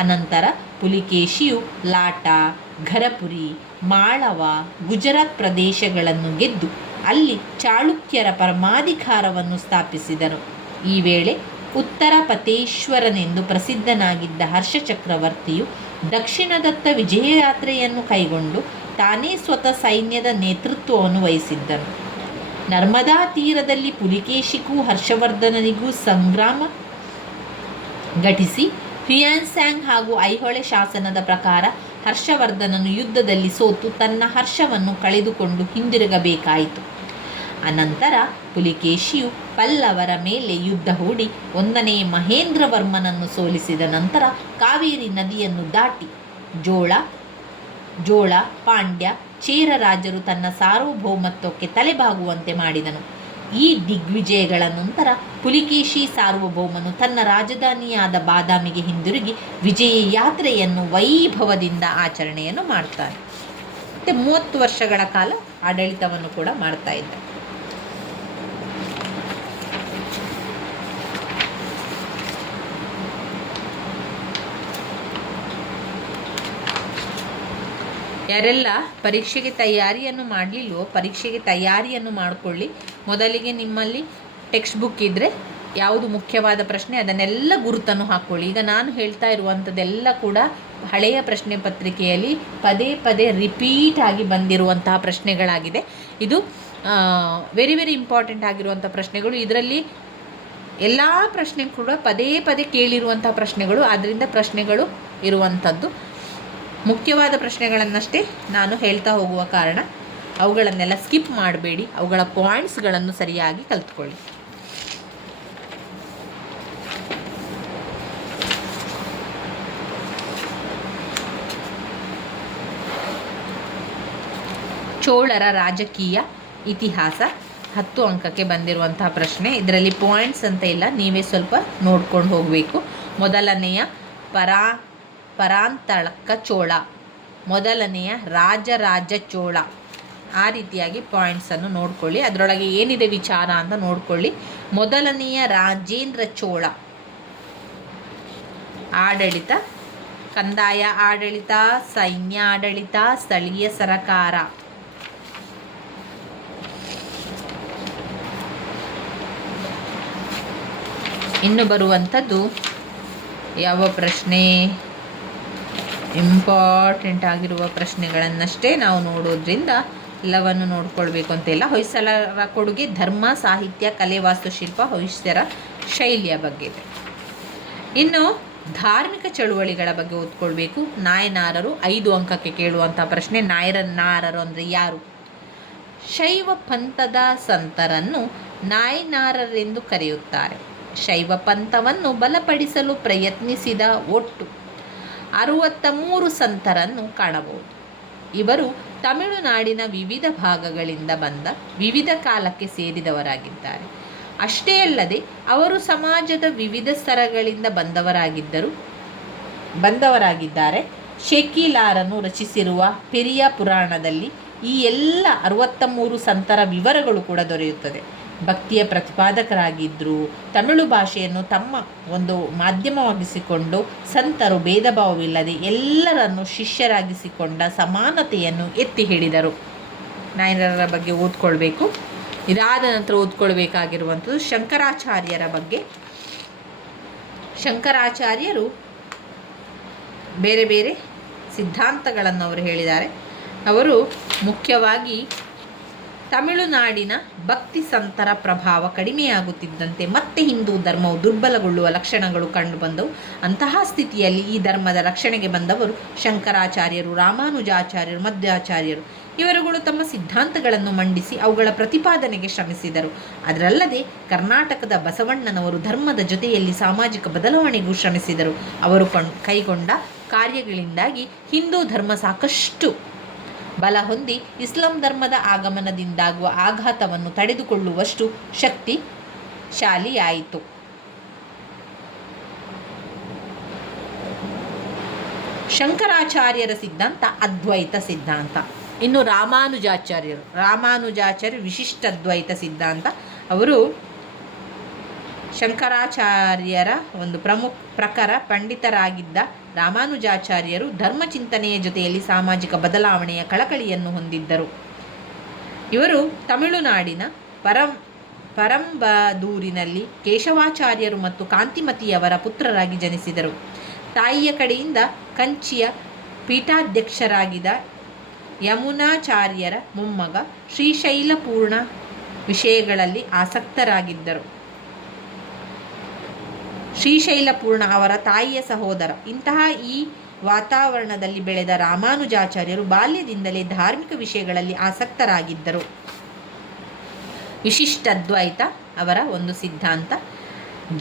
ಅನಂತರ ಪುಲಿಕೇಶಿಯು ಲಾಟಾ, ಘರಪುರಿ, ಮಾಳವ, ಗುಜರಾತ್ ಪ್ರದೇಶಗಳನ್ನು ಗೆದ್ದು ಅಲ್ಲಿ ಚಾಳುಕ್ಯರ ಪರಮಾಧಿಕಾರವನ್ನು ಸ್ಥಾಪಿಸಿದನು. ಈ ವೇಳೆ ಉತ್ತರ ಪತೇಶ್ವರನೆಂದು ಪ್ರಸಿದ್ಧನಾಗಿದ್ದ ಹರ್ಷ ಚಕ್ರವರ್ತಿಯು ದಕ್ಷಿಣದತ್ತ ವಿಜಯಯಾತ್ರೆಯನ್ನು ಕೈಗೊಂಡು ತಾನೇ ಸ್ವತಃ ಸೈನ್ಯದ ನೇತೃತ್ವವನ್ನು ವಹಿಸಿದ್ದನು. ನರ್ಮದಾ ತೀರದಲ್ಲಿ ಪುಲಿಕೇಶಿಗೂ ಹರ್ಷವರ್ಧನನಿಗೂ ಸಂಗ್ರಾಮ ಘಟಿಸಿ ಹ್ಯೂಯೆನ್ಸಾಂಗ್ ಹಾಗೂ ಐಹೊಳೆ ಶಾಸನದ ಪ್ರಕಾರ ಹರ್ಷವರ್ಧನನು ಯುದ್ಧದಲ್ಲಿ ಸೋತು ತನ್ನ ಹರ್ಷವನ್ನು ಕಳೆದುಕೊಂಡು ಹಿಂದಿರುಗಬೇಕಾಯಿತು. ಅನಂತರ ಪುಲಿಕೇಶಿಯು ಪಲ್ಲವರ ಮೇಲೆ ಯುದ್ಧ ಹೂಡಿ 1ನೇ ಮಹೇಂದ್ರವರ್ಮನನ್ನು ಸೋಲಿಸಿದ ನಂತರ ಕಾವೇರಿ ನದಿಯನ್ನು ದಾಟಿ ಜೋಳ, ಪಾಂಡ್ಯ, ಚೇರ ರಾಜರು ತನ್ನ ಸಾರ್ವಭೌಮತ್ವಕ್ಕೆ ತಲೆಬಾಗುವಂತೆ ಮಾಡಿದನು. ಈ ದಿಗ್ವಿಜಯಗಳ ನಂತರ ಪುಲಿಕೇಶಿ ಸಾರ್ವಭೌಮನು ತನ್ನ ರಾಜಧಾನಿಯಾದ ಬಾದಾಮಿಗೆ ಹಿಂದಿರುಗಿ ವಿಜಯ ಯಾತ್ರೆಯನ್ನು ವೈಭವದಿಂದ ಆಚರಣೆಯನ್ನು ಮಾಡ್ತಾನೆ. ಮತ್ತು 30 ವರ್ಷಗಳ ಕಾಲ ಆಡಳಿತವನ್ನು ಕೂಡ ಮಾಡ್ತಾ ಇದ್ದ. ಯಾರೆಲ್ಲ ಪರೀಕ್ಷೆಗೆ ತಯಾರಿಯನ್ನು ಮಾಡಲಿಲ್ವೋ ಪರೀಕ್ಷೆಗೆ ತಯಾರಿಯನ್ನು ಮಾಡಿಕೊಳ್ಳಿ. ಮೊದಲಿಗೆ ನಿಮ್ಮಲ್ಲಿ ಟೆಕ್ಸ್ಟ್ ಬುಕ್ ಇದ್ದರೆ ಯಾವುದು ಮುಖ್ಯವಾದ ಪ್ರಶ್ನೆ ಅದನ್ನೆಲ್ಲ ಗುರುತನ್ನು ಹಾಕ್ಕೊಳ್ಳಿ. ಈಗ ನಾನು ಹೇಳ್ತಾ ಇರುವಂಥದ್ದೆಲ್ಲ ಕೂಡ ಹಳೆಯ ಪ್ರಶ್ನೆ ಪತ್ರಿಕೆಯಲ್ಲಿ ಪದೇ ಪದೇ ರಿಪೀಟ್ ಆಗಿ ಬಂದಿರುವಂತಹ ಪ್ರಶ್ನೆಗಳಾಗಿದೆ. ಇದು ವೆರಿ ವೆರಿ ಇಂಪಾರ್ಟೆಂಟ್ ಆಗಿರುವಂಥ ಪ್ರಶ್ನೆಗಳು. ಇದರಲ್ಲಿ ಎಲ್ಲ ಪ್ರಶ್ನೆ ಕೂಡ ಪದೇ ಪದೇ ಕೇಳಿರುವಂಥ ಪ್ರಶ್ನೆಗಳು, ಆದ್ದರಿಂದ ಪ್ರಶ್ನೆಗಳು ಇರುವಂಥದ್ದು. ಮುಖ್ಯವಾದ ಪ್ರಶ್ನೆಗಳನ್ನಷ್ಟೇ ನಾನು ಹೇಳ್ತಾ ಹೋಗುವ ಕಾರಣ ಅವುಗಳನ್ನೆಲ್ಲ ಸ್ಕಿಪ್ ಮಾಡಬೇಡಿ, ಅವುಗಳ ಪಾಯಿಂಟ್ಸ್ಗಳನ್ನು ಸರಿಯಾಗಿ ಕಲಿತ್ಕೊಳ್ಳಿ. ಚೋಳರ ರಾಜಕೀಯ ಇತಿಹಾಸ 10 ಅಂಕಕ್ಕೆ ಬಂದಿರುವಂತಹ ಪ್ರಶ್ನೆ. ಇದರಲ್ಲಿ ಪಾಯಿಂಟ್ಸ್ ಅಂತ ಇಲ್ಲ, ನೀವೇ ಸ್ವಲ್ಪ ನೋಡ್ಕೊಂಡು ಹೋಗಬೇಕು. ಮೊದಲನೆಯ ಪರಾಂತಳಕ್ಕ ಚೋಳ, ಮೊದಲನೆಯ ರಾಜರಾಜ ಚೋಳ, ಆ ರೀತಿಯಾಗಿ ಪಾಯಿಂಟ್ಸನ್ನು ನೋಡ್ಕೊಳ್ಳಿ. ಅದರೊಳಗೆ ಏನಿದೆ ವಿಚಾರ ಅಂತ ನೋಡ್ಕೊಳ್ಳಿ. ಮೊದಲನೆಯ ರಾಜೇಂದ್ರ ಚೋಳ ಆಡಳಿತ, ಕಂದಾಯ ಆಡಳಿತ, ಸೈನ್ಯ ಆಡಳಿತ, ಸ್ಥಳೀಯ ಸರಕಾರ. ಇನ್ನು ಬರುವಂಥದ್ದು ಯಾವ ಪ್ರಶ್ನೆ, ಇಂಪಾರ್ಟೆಂಟ್ ಆಗಿರುವ ಪ್ರಶ್ನೆಗಳನ್ನಷ್ಟೇ ನಾವು ನೋಡೋದ್ರಿಂದ ಎಲ್ಲವನ್ನು ನೋಡ್ಕೊಳ್ಬೇಕು ಅಂತೆಲ್ಲ. ಹೊಯ್ಸಳರ ಕೊಡುಗೆ ಧರ್ಮ, ಸಾಹಿತ್ಯ, ಕಲೆ, ವಾಸ್ತುಶಿಲ್ಪ, ಹೊಯ್ಸಳರ ಶೈಲಿಯ ಬಗ್ಗೆ ಇದೆ. ಇನ್ನು ಧಾರ್ಮಿಕ ಚಳುವಳಿಗಳ ಬಗ್ಗೆ ಓದ್ಕೊಳ್ಬೇಕು. ನಾಯನಾರರು 5 ಅಂಕಕ್ಕೆ ಕೇಳುವಂಥ ಪ್ರಶ್ನೆ. ನಾಯನಾರರು ಅಂದರೆ ಯಾರು? ಶೈವ ಪಂಥದ ಸಂತರನ್ನು ನಾಯನಾರರೆಂದು ಕರೆಯುತ್ತಾರೆ. ಶೈವ ಪಂಥವನ್ನು ಬಲಪಡಿಸಲು ಪ್ರಯತ್ನಿಸಿದ ಒಟ್ಟು 63 ಸಂತರನ್ನು ಕಾಣಬಹುದು. ಇವರು ತಮಿಳುನಾಡಿನ ವಿವಿಧ ಭಾಗಗಳಿಂದ ಬಂದ ವಿವಿಧ ಕಾಲಕ್ಕೆ ಸೇರಿದವರಾಗಿದ್ದಾರೆ. ಅಷ್ಟೇ ಅಲ್ಲದೆ ಅವರು ಸಮಾಜದ ವಿವಿಧ ಸ್ತರಗಳಿಂದ ಬಂದವರಾಗಿದ್ದಾರೆ. ಶೇಕಿಲಾರನು ರಚಿಸಿರುವ ಪೆರಿಯ ಪುರಾಣದಲ್ಲಿ ಈ ಎಲ್ಲ 63 ಸಂತರ ವಿವರಗಳು ಕೂಡ ದೊರೆಯುತ್ತದೆ. ಭಕ್ತಿಯ ಪ್ರತಿಪಾದಕರಾಗಿದ್ದರು. ತಮಿಳು ಭಾಷೆಯನ್ನು ತಮ್ಮ ಒಂದು ಮಾಧ್ಯಮವಾಗಿಸಿಕೊಂಡು ಸಂತರು ಭೇದ ಭಾವವಿಲ್ಲದೆ ಎಲ್ಲರನ್ನು ಶಿಷ್ಯರಾಗಿಸಿಕೊಂಡ ಸಮಾನತೆಯನ್ನು ಎತ್ತಿ ಹಿಡಿದರು. ನಾಯನರ ಬಗ್ಗೆ ಓದ್ಕೊಳ್ಬೇಕು. ಇದಾದ ನಂತರ ಓದ್ಕೊಳ್ಬೇಕಾಗಿರುವಂಥದ್ದು ಶಂಕರಾಚಾರ್ಯರ ಬಗ್ಗೆ. ಶಂಕರಾಚಾರ್ಯರು ಬೇರೆ ಬೇರೆ ಸಿದ್ಧಾಂತಗಳನ್ನು ಅವರು ಹೇಳಿದ್ದಾರೆ. ಅವರು ಮುಖ್ಯವಾಗಿ ತಮಿಳುನಾಡಿನ ಭಕ್ತಿ ಸಂತರ ಪ್ರಭಾವ ಕಡಿಮೆಯಾಗುತ್ತಿದ್ದಂತೆ ಮತ್ತೆ ಹಿಂದೂ ಧರ್ಮವು ದುರ್ಬಲಗೊಳ್ಳುವ ಲಕ್ಷಣಗಳು ಕಂಡುಬಂದವು. ಅಂತಹ ಸ್ಥಿತಿಯಲ್ಲಿ ಈ ಧರ್ಮದ ರಕ್ಷಣೆಗೆ ಬಂದವರು ಶಂಕರಾಚಾರ್ಯರು, ರಾಮಾನುಜಾಚಾರ್ಯರು, ಮಧ್ವಾಚಾರ್ಯರು. ಇವರುಗಳು ತಮ್ಮ ಸಿದ್ಧಾಂತಗಳನ್ನು ಮಂಡಿಸಿ ಅವುಗಳ ಪ್ರತಿಪಾದನೆಗೆ ಶ್ರಮಿಸಿದರು. ಅದರಲ್ಲದೆ ಕರ್ನಾಟಕದ ಬಸವಣ್ಣನವರು ಧರ್ಮದ ಜೊತೆಯಲ್ಲಿ ಸಾಮಾಜಿಕ ಬದಲಾವಣೆಗೂ ಶ್ರಮಿಸಿದರು. ಅವರು ಕೈಗೊಂಡ ಕಾರ್ಯಗಳಿಂದಾಗಿ ಹಿಂದೂ ಧರ್ಮ ಸಾಕಷ್ಟು ಬಲ ಹೊಂದಿ ಇಸ್ಲಾಂ ಧರ್ಮದ ಆಗಮನದಿಂದಾಗುವ ಆಘಾತವನ್ನು ತಡೆದುಕೊಳ್ಳುವಷ್ಟು ಶಕ್ತಿಶಾಲಿಯಾಯಿತು. ಶಂಕರಾಚಾರ್ಯರ ಸಿದ್ಧಾಂತ ಅದ್ವೈತ ಸಿದ್ಧಾಂತ. ಇನ್ನು ರಾಮಾನುಜಾಚಾರ್ಯರು ವಿಶಿಷ್ಟಾದ್ವೈತ ಸಿದ್ಧಾಂತ. ಅವರು ಶಂಕರಾಚಾರ್ಯರ ಒಂದು ಪ್ರಖರ ಪಂಡಿತರಾಗಿದ್ದ ರಾಮಾನುಜಾಚಾರ್ಯರು ಧರ್ಮಚಿಂತನೆಯ ಜೊತೆಯಲ್ಲಿ ಸಾಮಾಜಿಕ ಬದಲಾವಣೆಯ ಕಳಕಳಿಯನ್ನು ಹೊಂದಿದ್ದರು. ಇವರು ತಮಿಳುನಾಡಿನ ಪರಂಬದೂರಿನಲ್ಲಿ ಕೇಶವಾಚಾರ್ಯರು ಮತ್ತು ಕಾಂತಿಮತಿಯವರ ಪುತ್ರರಾಗಿ ಜನಿಸಿದರು. ತಾಯಿಯ ಕಡೆಯಿಂದ ಕಂಚಿಯ ಪೀಠಾಧ್ಯಕ್ಷರಾಗಿದ್ದ ಯಮುನಾಚಾರ್ಯರ ಮೊಮ್ಮಗ. ಶ್ರೀಶೈಲಪೂರ್ಣ ವಿಷಯಗಳಲ್ಲಿ ಆಸಕ್ತರಾಗಿದ್ದರು. ಶ್ರೀಶೈಲಪೂರ್ಣ ಅವರ ತಾಯಿಯ ಸಹೋದರ. ಇಂತಹ ಈ ವಾತಾವರಣದಲ್ಲಿ ಬೆಳೆದ ರಾಮಾನುಜಾಚಾರ್ಯರು ಬಾಲ್ಯದಿಂದಲೇ ಧಾರ್ಮಿಕ ವಿಷಯಗಳಲ್ಲಿ ಆಸಕ್ತರಾಗಿದ್ದರು. ವಿಶಿಷ್ಟಾದ್ವೈತ ಅವರ ಒಂದು ಸಿದ್ಧಾಂತ.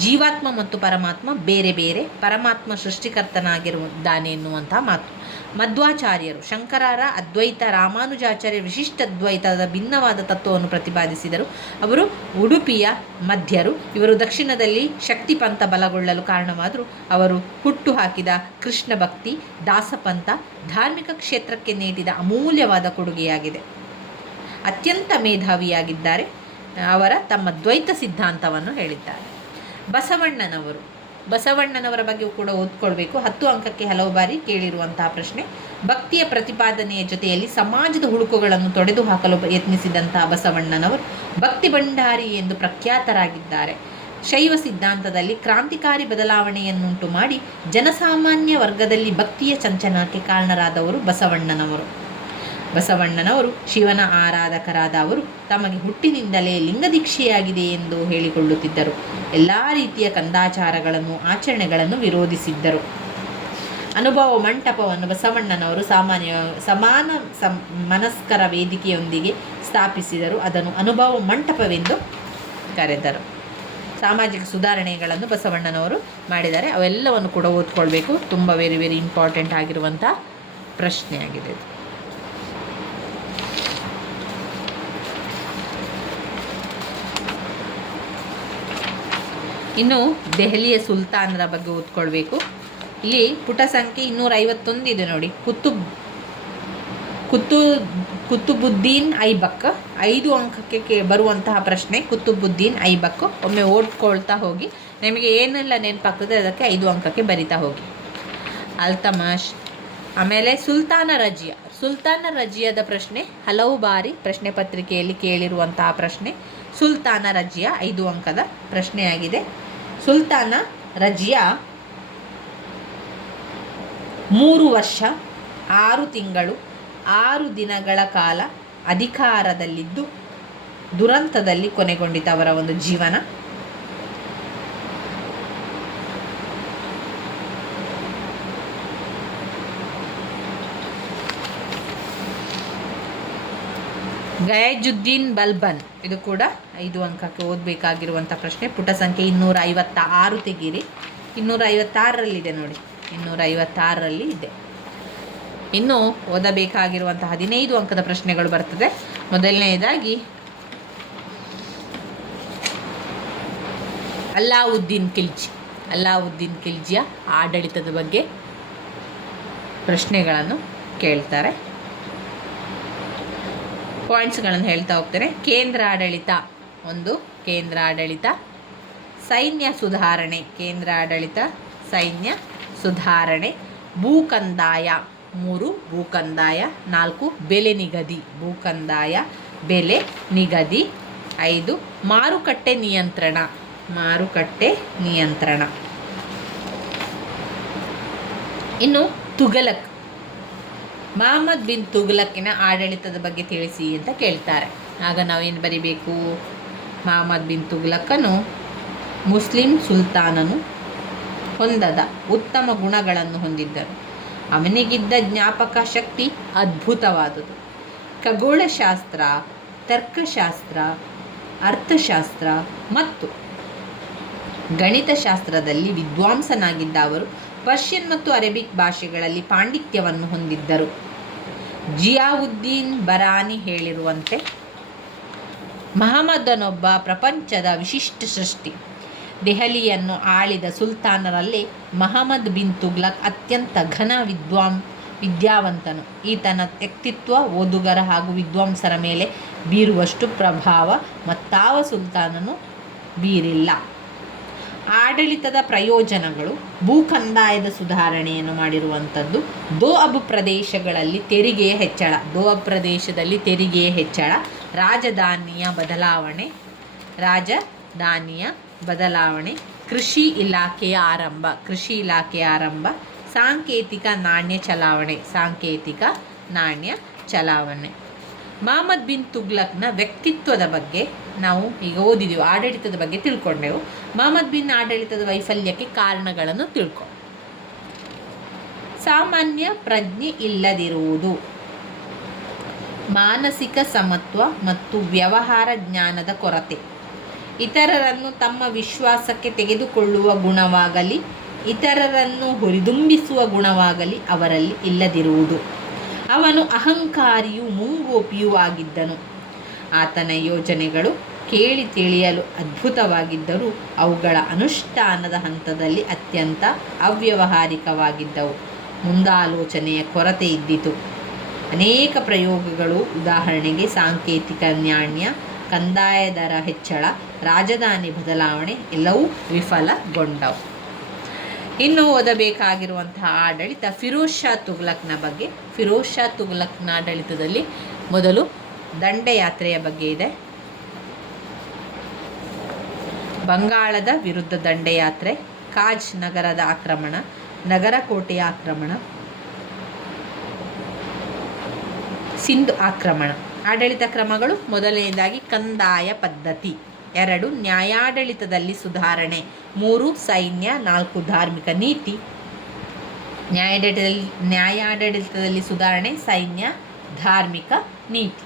ಜೀವಾತ್ಮ ಮತ್ತು ಪರಮಾತ್ಮ ಬೇರೆ ಬೇರೆ, ಪರಮಾತ್ಮ ಸೃಷ್ಟಿಕರ್ತನಾಗಿರುತ್ತಾನೆ ಎನ್ನುವಂತಹ ಮಾತು. ಮಧ್ವಾಚಾರ್ಯರು ಶಂಕರರ ಅದ್ವೈತ, ರಾಮಾನುಜಾಚಾರ್ಯ ವಿಶಿಷ್ಟಾದ್ವೈತದ ಭಿನ್ನವಾದ ತತ್ವವನ್ನು ಪ್ರತಿಪಾದಿಸಿದರು. ಅವರು ಉಡುಪಿಯ ಮಧ್ಯರು. ಇವರು ದಕ್ಷಿಣದಲ್ಲಿ ಶಕ್ತಿ ಪಂಥ ಬಲಗೊಳ್ಳಲು ಕಾರಣವಾದರು. ಅವರು ಹುಟ್ಟು ಹಾಕಿದ ಕೃಷ್ಣ ಭಕ್ತಿ, ದಾಸಪಂಥ ಧಾರ್ಮಿಕ ಕ್ಷೇತ್ರಕ್ಕೆ ನೀಡಿದ ಅಮೂಲ್ಯವಾದ ಕೊಡುಗೆಯಾಗಿದೆ. ಅತ್ಯಂತ ಮೇಧಾವಿಯಾಗಿದ್ದಾರೆ. ಅವರ ತಮ್ಮ ದ್ವೈತ ಸಿದ್ಧಾಂತವನ್ನು ಹೇಳಿದ್ದಾರೆ. ಬಸವಣ್ಣನವರ ಬಗ್ಗೆ ಕೂಡ ಓದ್ಕೊಳ್ಬೇಕು. 10 ಅಂಕಕ್ಕೆ ಹಲವು ಬಾರಿ ಕೇಳಿರುವಂತಹ ಪ್ರಶ್ನೆ. ಭಕ್ತಿಯ ಪ್ರತಿಪಾದನೆಯ ಜೊತೆಯಲ್ಲಿ ಸಮಾಜದ ಹುಳುಕುಗಳನ್ನು ತೊಡೆದು ಹಾಕಲು ಯತ್ನಿಸಿದಂತಹ ಬಸವಣ್ಣನವರು ಭಕ್ತಿ ಭಂಡಾರಿ ಎಂದು ಪ್ರಖ್ಯಾತರಾಗಿದ್ದಾರೆ. ಶೈವ ಸಿದ್ಧಾಂತದಲ್ಲಿ ಕ್ರಾಂತಿಕಾರಿ ಬದಲಾವಣೆಯನ್ನುಂಟು ಮಾಡಿ ಜನಸಾಮಾನ್ಯ ವರ್ಗದಲ್ಲಿ ಭಕ್ತಿಯ ಚಂಚನಕ್ಕೆ ಕಾರಣರಾದವರು ಬಸವಣ್ಣನವರು. ಬಸವಣ್ಣನವರು ಶಿವನ ಆರಾಧಕರಾದ ಅವರು ತಮಗೆ ಹುಟ್ಟಿನಿಂದಲೇ ಲಿಂಗದೀಕ್ಷೆಯಾಗಿದೆ ಎಂದು ಹೇಳಿಕೊಳ್ಳುತ್ತಿದ್ದರು. ಎಲ್ಲ ರೀತಿಯ ಕಂದಾಚಾರಗಳನ್ನು ಆಚರಣೆಗಳನ್ನು ವಿರೋಧಿಸಿದ್ದರು. ಅನುಭವ ಮಂಟಪವನ್ನು ಬಸವಣ್ಣನವರು ಸಮಾನ ಮನಸ್ಕರ ವೇದಿಕೆಯೊಂದಿಗೆ ಸ್ಥಾಪಿಸಿದರು. ಅದನ್ನು ಅನುಭವ ಮಂಟಪವೆಂದು ಕರೆದರು. ಸಾಮಾಜಿಕ ಸುಧಾರಣೆಗಳನ್ನು ಬಸವಣ್ಣನವರು ಮಾಡಿದ್ದಾರೆ. ಅವೆಲ್ಲವನ್ನು ಕೂಡ ಓದ್ಕೊಳ್ಬೇಕು. ತುಂಬ ವೆರಿ ವೆರಿ ಇಂಪಾರ್ಟೆಂಟ್ ಆಗಿರುವಂಥ ಪ್ರಶ್ನೆಯಾಗಿದೆ. ಇನ್ನು ದೆಹಲಿಯ ಸುಲ್ತಾನರ ಬಗ್ಗೆ ಓದ್ಕೊಳ್ಬೇಕು. ಇಲ್ಲಿ ಪುಟ ಸಂಖ್ಯೆ 251 ಇದೆ ನೋಡಿ. ಕುತುಬುದ್ದೀನ್ ಐಬಕ್ 5 ಅಂಕಕ್ಕೆ ಬರುವಂತಹ ಪ್ರಶ್ನೆ. ಕುತುಬುದ್ದೀನ್ ಐಬಕ್ ಒಮ್ಮೆ ಓದ್ಕೊಳ್ತಾ ಹೋಗಿ. ನಿಮಗೆ ಏನೆಲ್ಲ ನೆನಪಾಗ್ತದೆ ಅದಕ್ಕೆ 5 ಅಂಕಕ್ಕೆ ಬರಿತಾ ಹೋಗಿ. ಅಲ್ತಮಷ್, ಆಮೇಲೆ ಸುಲ್ತಾನ ರಜಿಯಾದ ಪ್ರಶ್ನೆ ಹಲವು ಬಾರಿ ಪ್ರಶ್ನೆ ಪತ್ರಿಕೆಯಲ್ಲಿ ಕೇಳಿರುವಂತಹ ಪ್ರಶ್ನೆ. ಸುಲ್ತಾನ ರಜಿಯಾ 5 ಅಂಕದ ಪ್ರಶ್ನೆಯಾಗಿದೆ. ಸುಲ್ತಾನ ರಜಿಯಾ 3 ವರ್ಷ 6 ತಿಂಗಳು 6 ದಿನಗಳ ಕಾಲ ಅಧಿಕಾರದಲ್ಲಿದ್ದು ದುರಂತದಲ್ಲಿ ಕೊನೆಗೊಂಡಿತು ಅವರ ಒಂದು ಜೀವನ. ಗಯಾಜುದ್ದೀನ್ ಬಲ್ಬನ್, ಇದು ಕೂಡ 5 ಅಂಕಕ್ಕೆ ಓದಬೇಕಾಗಿರುವಂಥ ಪ್ರಶ್ನೆ. ಪುಟ ಸಂಖ್ಯೆ 256 ತೆಗೀರಿ. 256ರಲ್ಲಿದೆ ನೋಡಿ. 256ರಲ್ಲಿ ಇದೆ. ಇನ್ನು ಓದಬೇಕಾಗಿರುವಂತಹ 15 ಅಂಕದ ಪ್ರಶ್ನೆಗಳು ಬರ್ತದೆ. ಮೊದಲನೆಯದಾಗಿ ಅಲ್ಲಾವುದ್ದೀನ್ ಖಿಲ್ಜಿಯ ಆಡಳಿತದ ಬಗ್ಗೆ ಪ್ರಶ್ನೆಗಳನ್ನು ಕೇಳ್ತಾರೆ. ಪಾಯಿಂಟ್ಸ್ಗಳನ್ನು ಹೇಳ್ತಾ ಹೋಗ್ತೇನೆ. ಕೇಂದ್ರ ಆಡಳಿತ, ಸೈನ್ಯ ಸುಧಾರಣೆ, ಭೂಕಂದಾಯ 3, ಭೂಕಂದಾಯ 4, ಬೆಲೆ ನಿಗದಿ 5, ಮಾರುಕಟ್ಟೆ ನಿಯಂತ್ರಣ. ಇನ್ನು ತುಘಲಕ್, ಮಹಮ್ಮದ್ ಬಿನ್ ತುಘಲಕ್ಕಿನ ಆಡಳಿತದ ಬಗ್ಗೆ ತಿಳಿಸಿ ಅಂತ ಕೇಳ್ತಾರೆ. ಆಗ ನಾವೇನು ಬರಿಬೇಕು? ಮಹಮ್ಮದ್ ಬಿನ್ ತುಘಲಕನು ಮುಸ್ಲಿಂ ಸುಲ್ತಾನನು ಹೊಂದದ ಉತ್ತಮ ಗುಣಗಳನ್ನು ಹೊಂದಿದ್ದರು. ಅವನಿಗಿದ್ದ ಜ್ಞಾಪಕ ಶಕ್ತಿ ಅದ್ಭುತವಾದುದು. ಖಗೋಳಶಾಸ್ತ್ರ, ತರ್ಕಶಾಸ್ತ್ರ, ಅರ್ಥಶಾಸ್ತ್ರ ಮತ್ತು ಗಣಿತಶಾಸ್ತ್ರದಲ್ಲಿ ವಿದ್ವಾಂಸನಾಗಿದ್ದ ಅವರು ಪರ್ಷಿಯನ್ ಮತ್ತು ಅರೇಬಿಕ್ ಭಾಷೆಗಳಲ್ಲಿ ಪಾಂಡಿತ್ಯವನ್ನು ಹೊಂದಿದ್ದರು. ಜಿಯಾವುದ್ದೀನ್ ಬರಾನಿ ಹೇಳಿರುವಂತೆ ಮಹಮ್ಮದನೊಬ್ಬ ಪ್ರಪಂಚದ ವಿಶಿಷ್ಟ ಸೃಷ್ಟಿ. ದೆಹಲಿಯನ್ನು ಆಳಿದ ಸುಲ್ತಾನರಲ್ಲಿ ಮಹಮ್ಮದ್ ಬಿನ್ ತುಘಲಕ್ ಅತ್ಯಂತ ಘನ ವಿದ್ಯಾವಂತನು. ಈತನ ವ್ಯಕ್ತಿತ್ವ ಓದುಗರ ಹಾಗೂ ವಿದ್ವಾಂಸರ ಮೇಲೆ ಬೀರುವಷ್ಟು ಪ್ರಭಾವ ಮತ್ತಾವ ಸುಲ್ತಾನನು ಬೀರಿಲ್ಲ. ಆಡಳಿತದ ಪ್ರಯೋಜನಗಳು: ಭೂಕಂದಾಯದ ಸುಧಾರಣೆಯನ್ನು ಮಾಡಿರುವಂಥದ್ದು. ದೋಅಬ್ ಪ್ರದೇಶದಲ್ಲಿ ತೆರಿಗೆಯ ಹೆಚ್ಚಳ, ರಾಜಧಾನಿಯ ಬದಲಾವಣೆ, ಕೃಷಿ ಇಲಾಖೆಯ ಆರಂಭ, ಸಾಂಕೇತಿಕ ನಾಣ್ಯ ಚಲಾವಣೆ. ಮಹಮ್ಮದ್ ಬಿನ್ ತುಘಲಕ್ನ ವ್ಯಕ್ತಿತ್ವದ ಬಗ್ಗೆ ನಾವು ಈಗ ಓದಿದೆವು. ಆಡಳಿತದ ಬಗ್ಗೆ ತಿಳ್ಕೊಂಡೆವು. ಮಹಮ್ಮದ್ ಬಿನ್ ಆಡಳಿತದ ವೈಫಲ್ಯಕ್ಕೆ ಕಾರಣಗಳನ್ನು ತಿಳ್ಕೊಂಡು. ಸಾಮಾನ್ಯ ಪ್ರಜ್ಞೆ ಇಲ್ಲದಿರುವುದು, ಮಾನಸಿಕ ಸಮತ್ವ ಮತ್ತು ವ್ಯವಹಾರ ಜ್ಞಾನದ ಕೊರತೆ, ಇತರರನ್ನು ತಮ್ಮ ವಿಶ್ವಾಸಕ್ಕೆ ತೆಗೆದುಕೊಳ್ಳುವ ಗುಣವಾಗಲಿ ಇತರರನ್ನು ಹುರಿದುಂಬಿಸುವ ಗುಣವಾಗಲಿ ಅವರಲ್ಲಿ ಇಲ್ಲದಿರುವುದು. ಅವನು ಅಹಂಕಾರಿಯೂ ಮುಂಗೋಪಿಯೂ ಆಗಿದ್ದನು. ಆತನ ಯೋಜನೆಗಳು ಕೇಳಿ ತಿಳಿಯಲು ಅದ್ಭುತವಾಗಿದ್ದರೂ ಅವುಗಳ ಅನುಷ್ಠಾನದ ಹಂತದಲ್ಲಿ ಅತ್ಯಂತ ಅವ್ಯವಹಾರಿಕವಾಗಿದ್ದವು. ಮುಂದಾಲೋಚನೆಯ ಕೊರತೆ ಇದ್ದಿತು. ಅನೇಕ ಪ್ರಯೋಗಗಳು, ಉದಾಹರಣೆಗೆ ಸಾಂಕೇತಿಕ ನಾಣ್ಯ, ಕಂದಾಯ ದರ ಹೆಚ್ಚಳ, ರಾಜಧಾನಿ ಬದಲಾವಣೆ ಎಲ್ಲವೂ ವಿಫಲಗೊಂಡವು. ಇನ್ನು ಓದಬೇಕಾಗಿರುವಂತಹ ಆಡಳಿತ ಫಿರೋಜ್ ಶಾ ತುಘಲಕ್ನ ಬಗ್ಗೆ. ಫಿರೋಜ್ ಶಾ ತುಘಲಕ್ನ ಆಡಳಿತದಲ್ಲಿ ಮೊದಲು ದಂಡಯಾತ್ರೆಯ ಬಗ್ಗೆ ಇದೆ. ಬಂಗಾಳದ ವಿರುದ್ಧ ದಂಡಯಾತ್ರೆ, ಕಾಜ್ ನಗರದ ಆಕ್ರಮಣ, ನಗರಕೋಟೆಯ ಆಕ್ರಮಣ, ಸಿಂಧ್ ಆಕ್ರಮಣ. ಆಡಳಿತ ಕ್ರಮಗಳು: ಮೊದಲನೆಯದಾಗಿ ಕಂದಾಯ ಪದ್ಧತಿ, 2 ನ್ಯಾಯಾಡಳಿತದಲ್ಲಿ ಸುಧಾರಣೆ, 3 ಸೈನ್ಯ, 4 ಧಾರ್ಮಿಕ ನೀತಿ. ನ್ಯಾಯಾಡಳಿತದಲ್ಲಿ ಸುಧಾರಣೆ, ಸೈನ್ಯ, ಧಾರ್ಮಿಕ ನೀತಿ.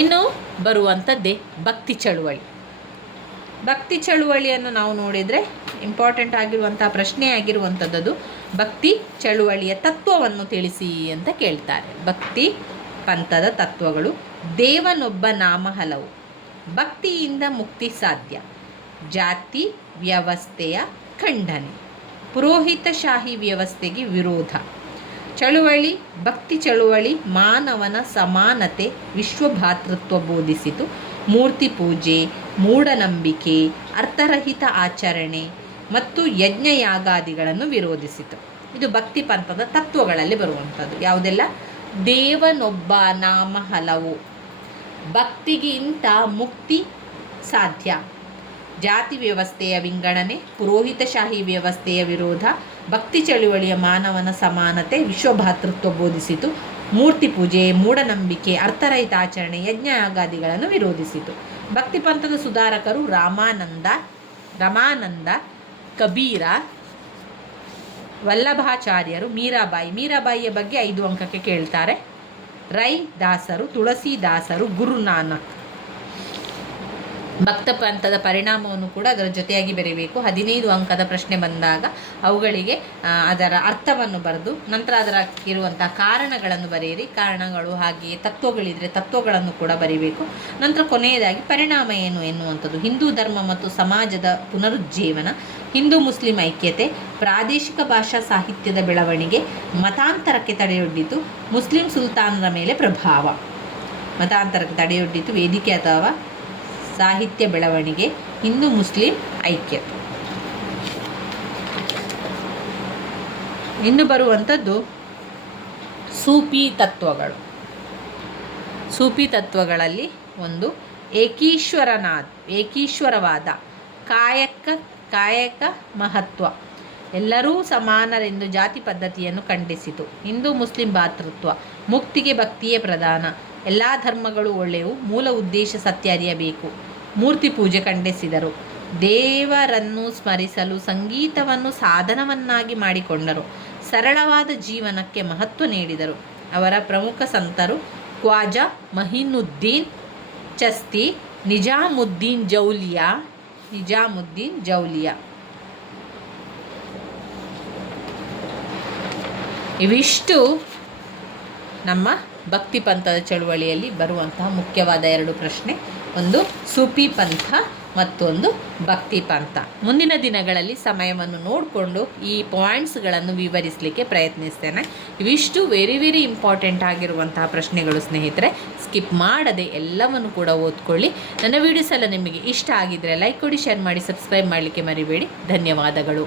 ಇನ್ನು ಬರುವಂಥದ್ದೇ ಭಕ್ತಿ ಚಳುವಳಿ. ಭಕ್ತಿ ಚಳುವಳಿಯನ್ನು ನಾವು ನೋಡಿದರೆ ಇಂಪಾರ್ಟೆಂಟ್ ಆಗಿರುವಂಥ ಪ್ರಶ್ನೆ ಆಗಿರುವಂಥದ್ದು ಭಕ್ತಿ ಚಳುವಳಿಯ ತತ್ವವನ್ನು ತಿಳಿಸಿ ಅಂತ ಕೇಳ್ತಾರೆ. ಭಕ್ತಿ ಪಂಥದ ತತ್ವಗಳು: ದೇವನೊಬ್ಬ ನಾಮ ಹಲವು, ಭಕ್ತಿಯಿಂದ ಮುಕ್ತಿ ಸಾಧ್ಯ, ಜಾತಿ ವ್ಯವಸ್ಥೆಯ ಖಂಡನೆ, ಪುರೋಹಿತಶಾಹಿ ವ್ಯವಸ್ಥೆಗೆ ವಿರೋಧ. ಚಳುವಳಿ: ಭಕ್ತಿ ಚಳುವಳಿ ಮಾನವನ ಸಮಾನತೆ, ವಿಶ್ವಭಾತೃತ್ವ ಬೋಧಿಸಿತು, ಮೂರ್ತಿ ಪೂಜೆ, ಮೂಢನಂಬಿಕೆ, ಅರ್ಥರಹಿತ ಆಚರಣೆ ಮತ್ತು ಯಜ್ಞಯಾಗಾದಿಗಳನ್ನು ವಿರೋಧಿಸಿತು. ಇದು ಭಕ್ತಿ ಪಂಥದ ತತ್ವಗಳಲ್ಲಿ ಬರುವಂಥದ್ದು. ಯಾವುದೆಲ್ಲ? ದೇವನೊಬ್ಬ ನಾಮ ಹಲವು, ಭಕ್ತಿಗಿಂತ ಮುಕ್ತಿ ಸಾಧ್ಯ, ಜಾತಿ ವ್ಯವಸ್ಥೆಯ ವಿಂಗಡಣೆ, ಪುರೋಹಿತಶಾಹಿ ವ್ಯವಸ್ಥೆಯ ವಿರೋಧ, ಭಕ್ತಿ ಚಳುವಳಿಯ ಮಾನವನ ಸಮಾನತೆ, ವಿಶ್ವಭಾತೃತ್ವ ಬೋಧಿಸಿತು, ಮೂರ್ತಿ ಪೂಜೆ, ಮೂಢನಂಬಿಕೆ, ಅರ್ಥರಹಿತ ಆಚರಣೆ, ಯಜ್ಞಯಾಗಾದಿಗಳನ್ನು ವಿರೋಧಿಸಿತು. ಭಕ್ತಿ ಪಂಥದ ಸುಧಾರಕರು: ರಮಾನಂದ, ಕಬೀರ, ವಲ್ಲಭಾಚಾರ್ಯರು, ಮೀರಾಬಾಯಿಯ ಬಗ್ಗೆ 5 ಅಂಕಕ್ಕೆ ಕೇಳ್ತಾರೆ. ರೈ ದಾಸರು, ತುಳಸಿದಾಸರು, ಗುರುನಾನಕ್. ಭಕ್ತ ಪಂಥದ ಪರಿಣಾಮವನ್ನು ಕೂಡ ಅದರ ಜೊತೆಯಾಗಿ ಬರೀಬೇಕು. 15 ಅಂಕದ ಪ್ರಶ್ನೆ ಬಂದಾಗ ಅವುಗಳಿಗೆ ಅದರ ಅರ್ಥವನ್ನು ಬರೆದು ನಂತರ ಅದರ ಇರುವಂಥ ಕಾರಣಗಳನ್ನು ಬರೆಯಿರಿ. ಕಾರಣಗಳು ಹಾಗೆಯೇ ತತ್ವಗಳಿದ್ದರೆ ತತ್ವಗಳನ್ನು ಕೂಡ ಬರೀಬೇಕು. ನಂತರ ಕೊನೆಯದಾಗಿ ಪರಿಣಾಮ ಏನು ಎನ್ನುವಂಥದ್ದು: ಹಿಂದೂ ಧರ್ಮ ಮತ್ತು ಸಮಾಜದ ಪುನರುಜ್ಜೀವನ, ಹಿಂದೂ ಮುಸ್ಲಿಂ ಐಕ್ಯತೆ, ಪ್ರಾದೇಶಿಕ ಭಾಷಾ ಸಾಹಿತ್ಯದ ಬೆಳವಣಿಗೆ, ಮತಾಂತರಕ್ಕೆ ತಡೆಯೊಡ್ಡಿತು, ಮುಸ್ಲಿಂ ಸುಲ್ತಾನರ ಮೇಲೆ ಪ್ರಭಾವ. ಮತಾಂತರಕ್ಕೆ ತಡೆಯೊಡ್ಡಿತು, ವೇದಿಕೆ ಅಥವಾ ಸಾಹಿತ್ಯ ಬೆಳವಣಿಗೆ, ಹಿಂದೂ ಮುಸ್ಲಿಂ ಐಕ್ಯತೆ. ಇನ್ನು ಬರುವಂಥದ್ದು ಸೂಫಿ ತತ್ವಗಳು. ಸೂಫಿ ತತ್ವಗಳಲ್ಲಿ ಒಂದು ಏಕೀಶ್ವರವಾದ, ಕಾಯಕ ಮಹತ್ವ, ಎಲ್ಲರೂ ಸಮಾನರೆಂದು ಜಾತಿ ಪದ್ಧತಿಯನ್ನು ಖಂಡಿಸಿತು, ಹಿಂದೂ ಮುಸ್ಲಿಂ ಭಾತೃತ್ವ, ಮುಕ್ತಿಗೆ ಭಕ್ತಿಯೇ ಪ್ರಧಾನ, ಎಲ್ಲ ಧರ್ಮಗಳು ಒಳ್ಳೆಯವು, ಮೂಲ ಉದ್ದೇಶ ಸತ್ಯ ಅರಿಯಬೇಕು, ಮೂರ್ತಿ ಪೂಜೆ ಖಂಡಿಸಿದರು, ದೇವರನ್ನು ಸ್ಮರಿಸಲು ಸಂಗೀತವನ್ನು ಸಾಧನವನ್ನಾಗಿ ಮಾಡಿಕೊಂಡರು, ಸರಳವಾದ ಜೀವನಕ್ಕೆ ಮಹತ್ವ ನೀಡಿದರು. ಅವರ ಪ್ರಮುಖ ಸಂತರು ಖ್ವಾಜಾ ಮಹಿನುದ್ದೀನ್ ಚಸ್ತಿ, ನಿಜಾಮುದ್ದೀನ್ ಜೌಲಿಯಾ. ಇವಿಷ್ಟು ನಮ್ಮ ಭಕ್ತಿ ಪಂಥದ ಚಳುವಳಿಯಲ್ಲಿ ಬರುವಂತಹ ಮುಖ್ಯವಾದ 2 ಪ್ರಶ್ನೆ. ಒಂದು ಸೂಫಿ ಪಂಥ, ಮತ್ತೊಂದು ಭಕ್ತಿ ಪಂಥ. ಮುಂದಿನ ದಿನಗಳಲ್ಲಿ ಸಮಯವನ್ನು ನೋಡಿಕೊಂಡು ಈ ಪಾಯಿಂಟ್ಸ್ಗಳನ್ನು ವಿವರಿಸಲಿಕ್ಕೆ ಪ್ರಯತ್ನಿಸ್ತೇನೆ. ಇವಿಷ್ಟು ವೆರಿ ಇಂಪಾರ್ಟೆಂಟ್ ಆಗಿರುವಂತಹ ಪ್ರಶ್ನೆಗಳು ಸ್ನೇಹಿತರೆ. ಸ್ಕಿಪ್ ಮಾಡದೆ ಎಲ್ಲವನ್ನು ಕೂಡ ಓದ್ಕೊಳ್ಳಿ. ನನ್ನ ವಿಡಿಯೋಸ್ ಎಲ್ಲ ನಿಮಗೆ ಇಷ್ಟ ಆಗಿದ್ದರೆ ಲೈಕ್ ಕೊಡಿ, ಶೇರ್ ಮಾಡಿ, ಸಬ್ಸ್ಕ್ರೈಬ್ ಮಾಡಲಿಕ್ಕೆ ಮರಿಬೇಡಿ. ಧನ್ಯವಾದಗಳು.